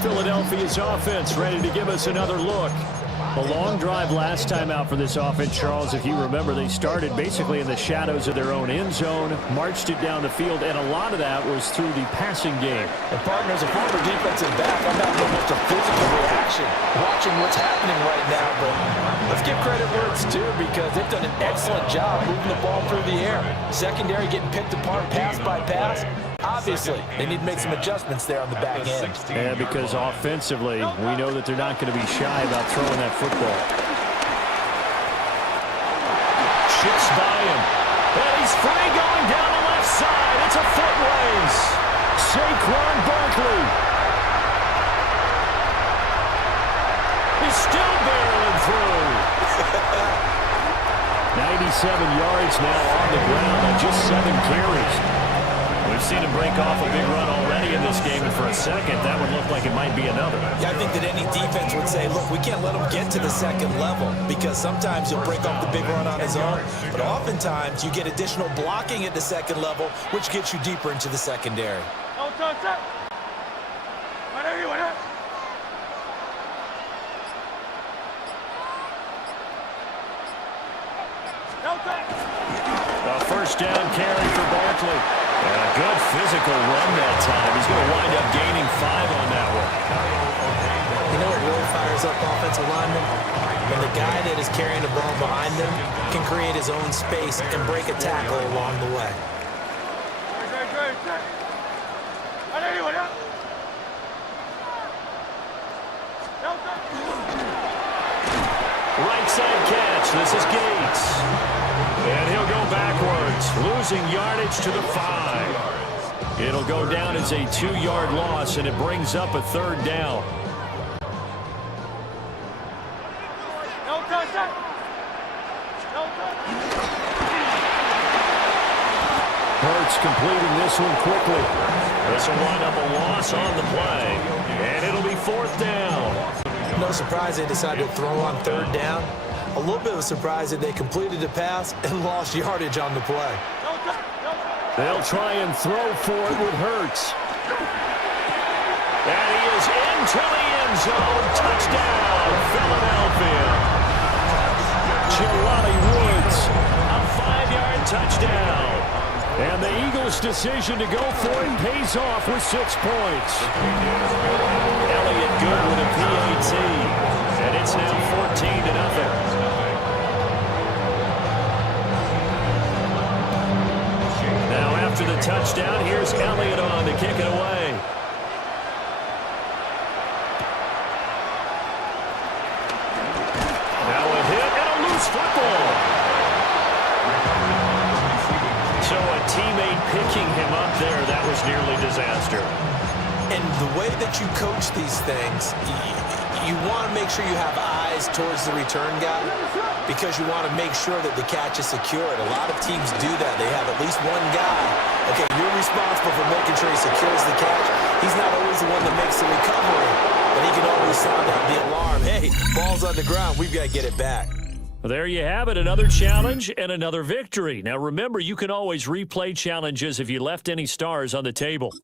Philadelphia's offense ready to give us another look. A long drive last time out for this offense, Charles. If you remember, they started basically in the shadows of their own end zone, marched it down the field, and a lot of that was through the passing game. And partners, a former defensive back, I'm not so much a physical reaction watching what's happening right now, but let's give credit where it's due because they've done an excellent job moving the ball through the air. Secondary getting picked apart pass by pass. Obviously, they need to make some adjustments there on the back end. Yeah, because offensively, we know that they're not going to be shy about throwing that football. Shifts by him. And he's free going down the left side. It's a foot race. Saquon Barkley. He's still barreling through. 97 yards now on the ground on just 7 carries. We've seen him break off a big run already in this game, and for a second, that would look like it might be another. Yeah, I think that any defense would say, look, we can't let him get to the second level because sometimes he'll break off the big run on his own, but oftentimes you get additional blocking at the second level, which gets you deeper into the secondary. A first down carry for Barkley. And a good physical run that time. He's going to wind up gaining 5 on that one. You know what really fires up offensive linemen? When the guy that is carrying the ball behind them can create his own space and break a tackle along the way. Right side catch. This is Gates. And he'll go backwards, losing yardage to the 5. It'll go down as a 2-yard loss, and it brings up a 3rd down. Hurts completing this one quickly. This will wind up a loss on the play, and it'll be 4th down. No surprise they decided to throw on 3rd down. A little bit of a surprise that they completed the pass and lost yardage on the play. They'll try and throw for it with Hurts. And he is into the end zone. Touchdown, Philadelphia. Jelani Woods, a 5-yard touchdown. And the Eagles' decision to go for it pays off with 6 points. Elliott good with a PAT. And it's now 14-0. Now after the touchdown, here's Elliott on to kick it away. Now a hit and a loose football. So a teammate picking him up there, that was nearly disaster. And the way that you coach these things, you want to make sure you have eyes towards the return guy because you want to make sure that the catch is secured. A lot of teams do that. They have at least one guy. Okay, you're responsible for making sure he secures the catch. He's not always the one that makes the recovery, but he can always sound out the alarm. Hey, ball's on the ground. We've got to get it back. There you have it, another challenge and another victory. Now remember, you can always replay challenges if you left any stars on the table.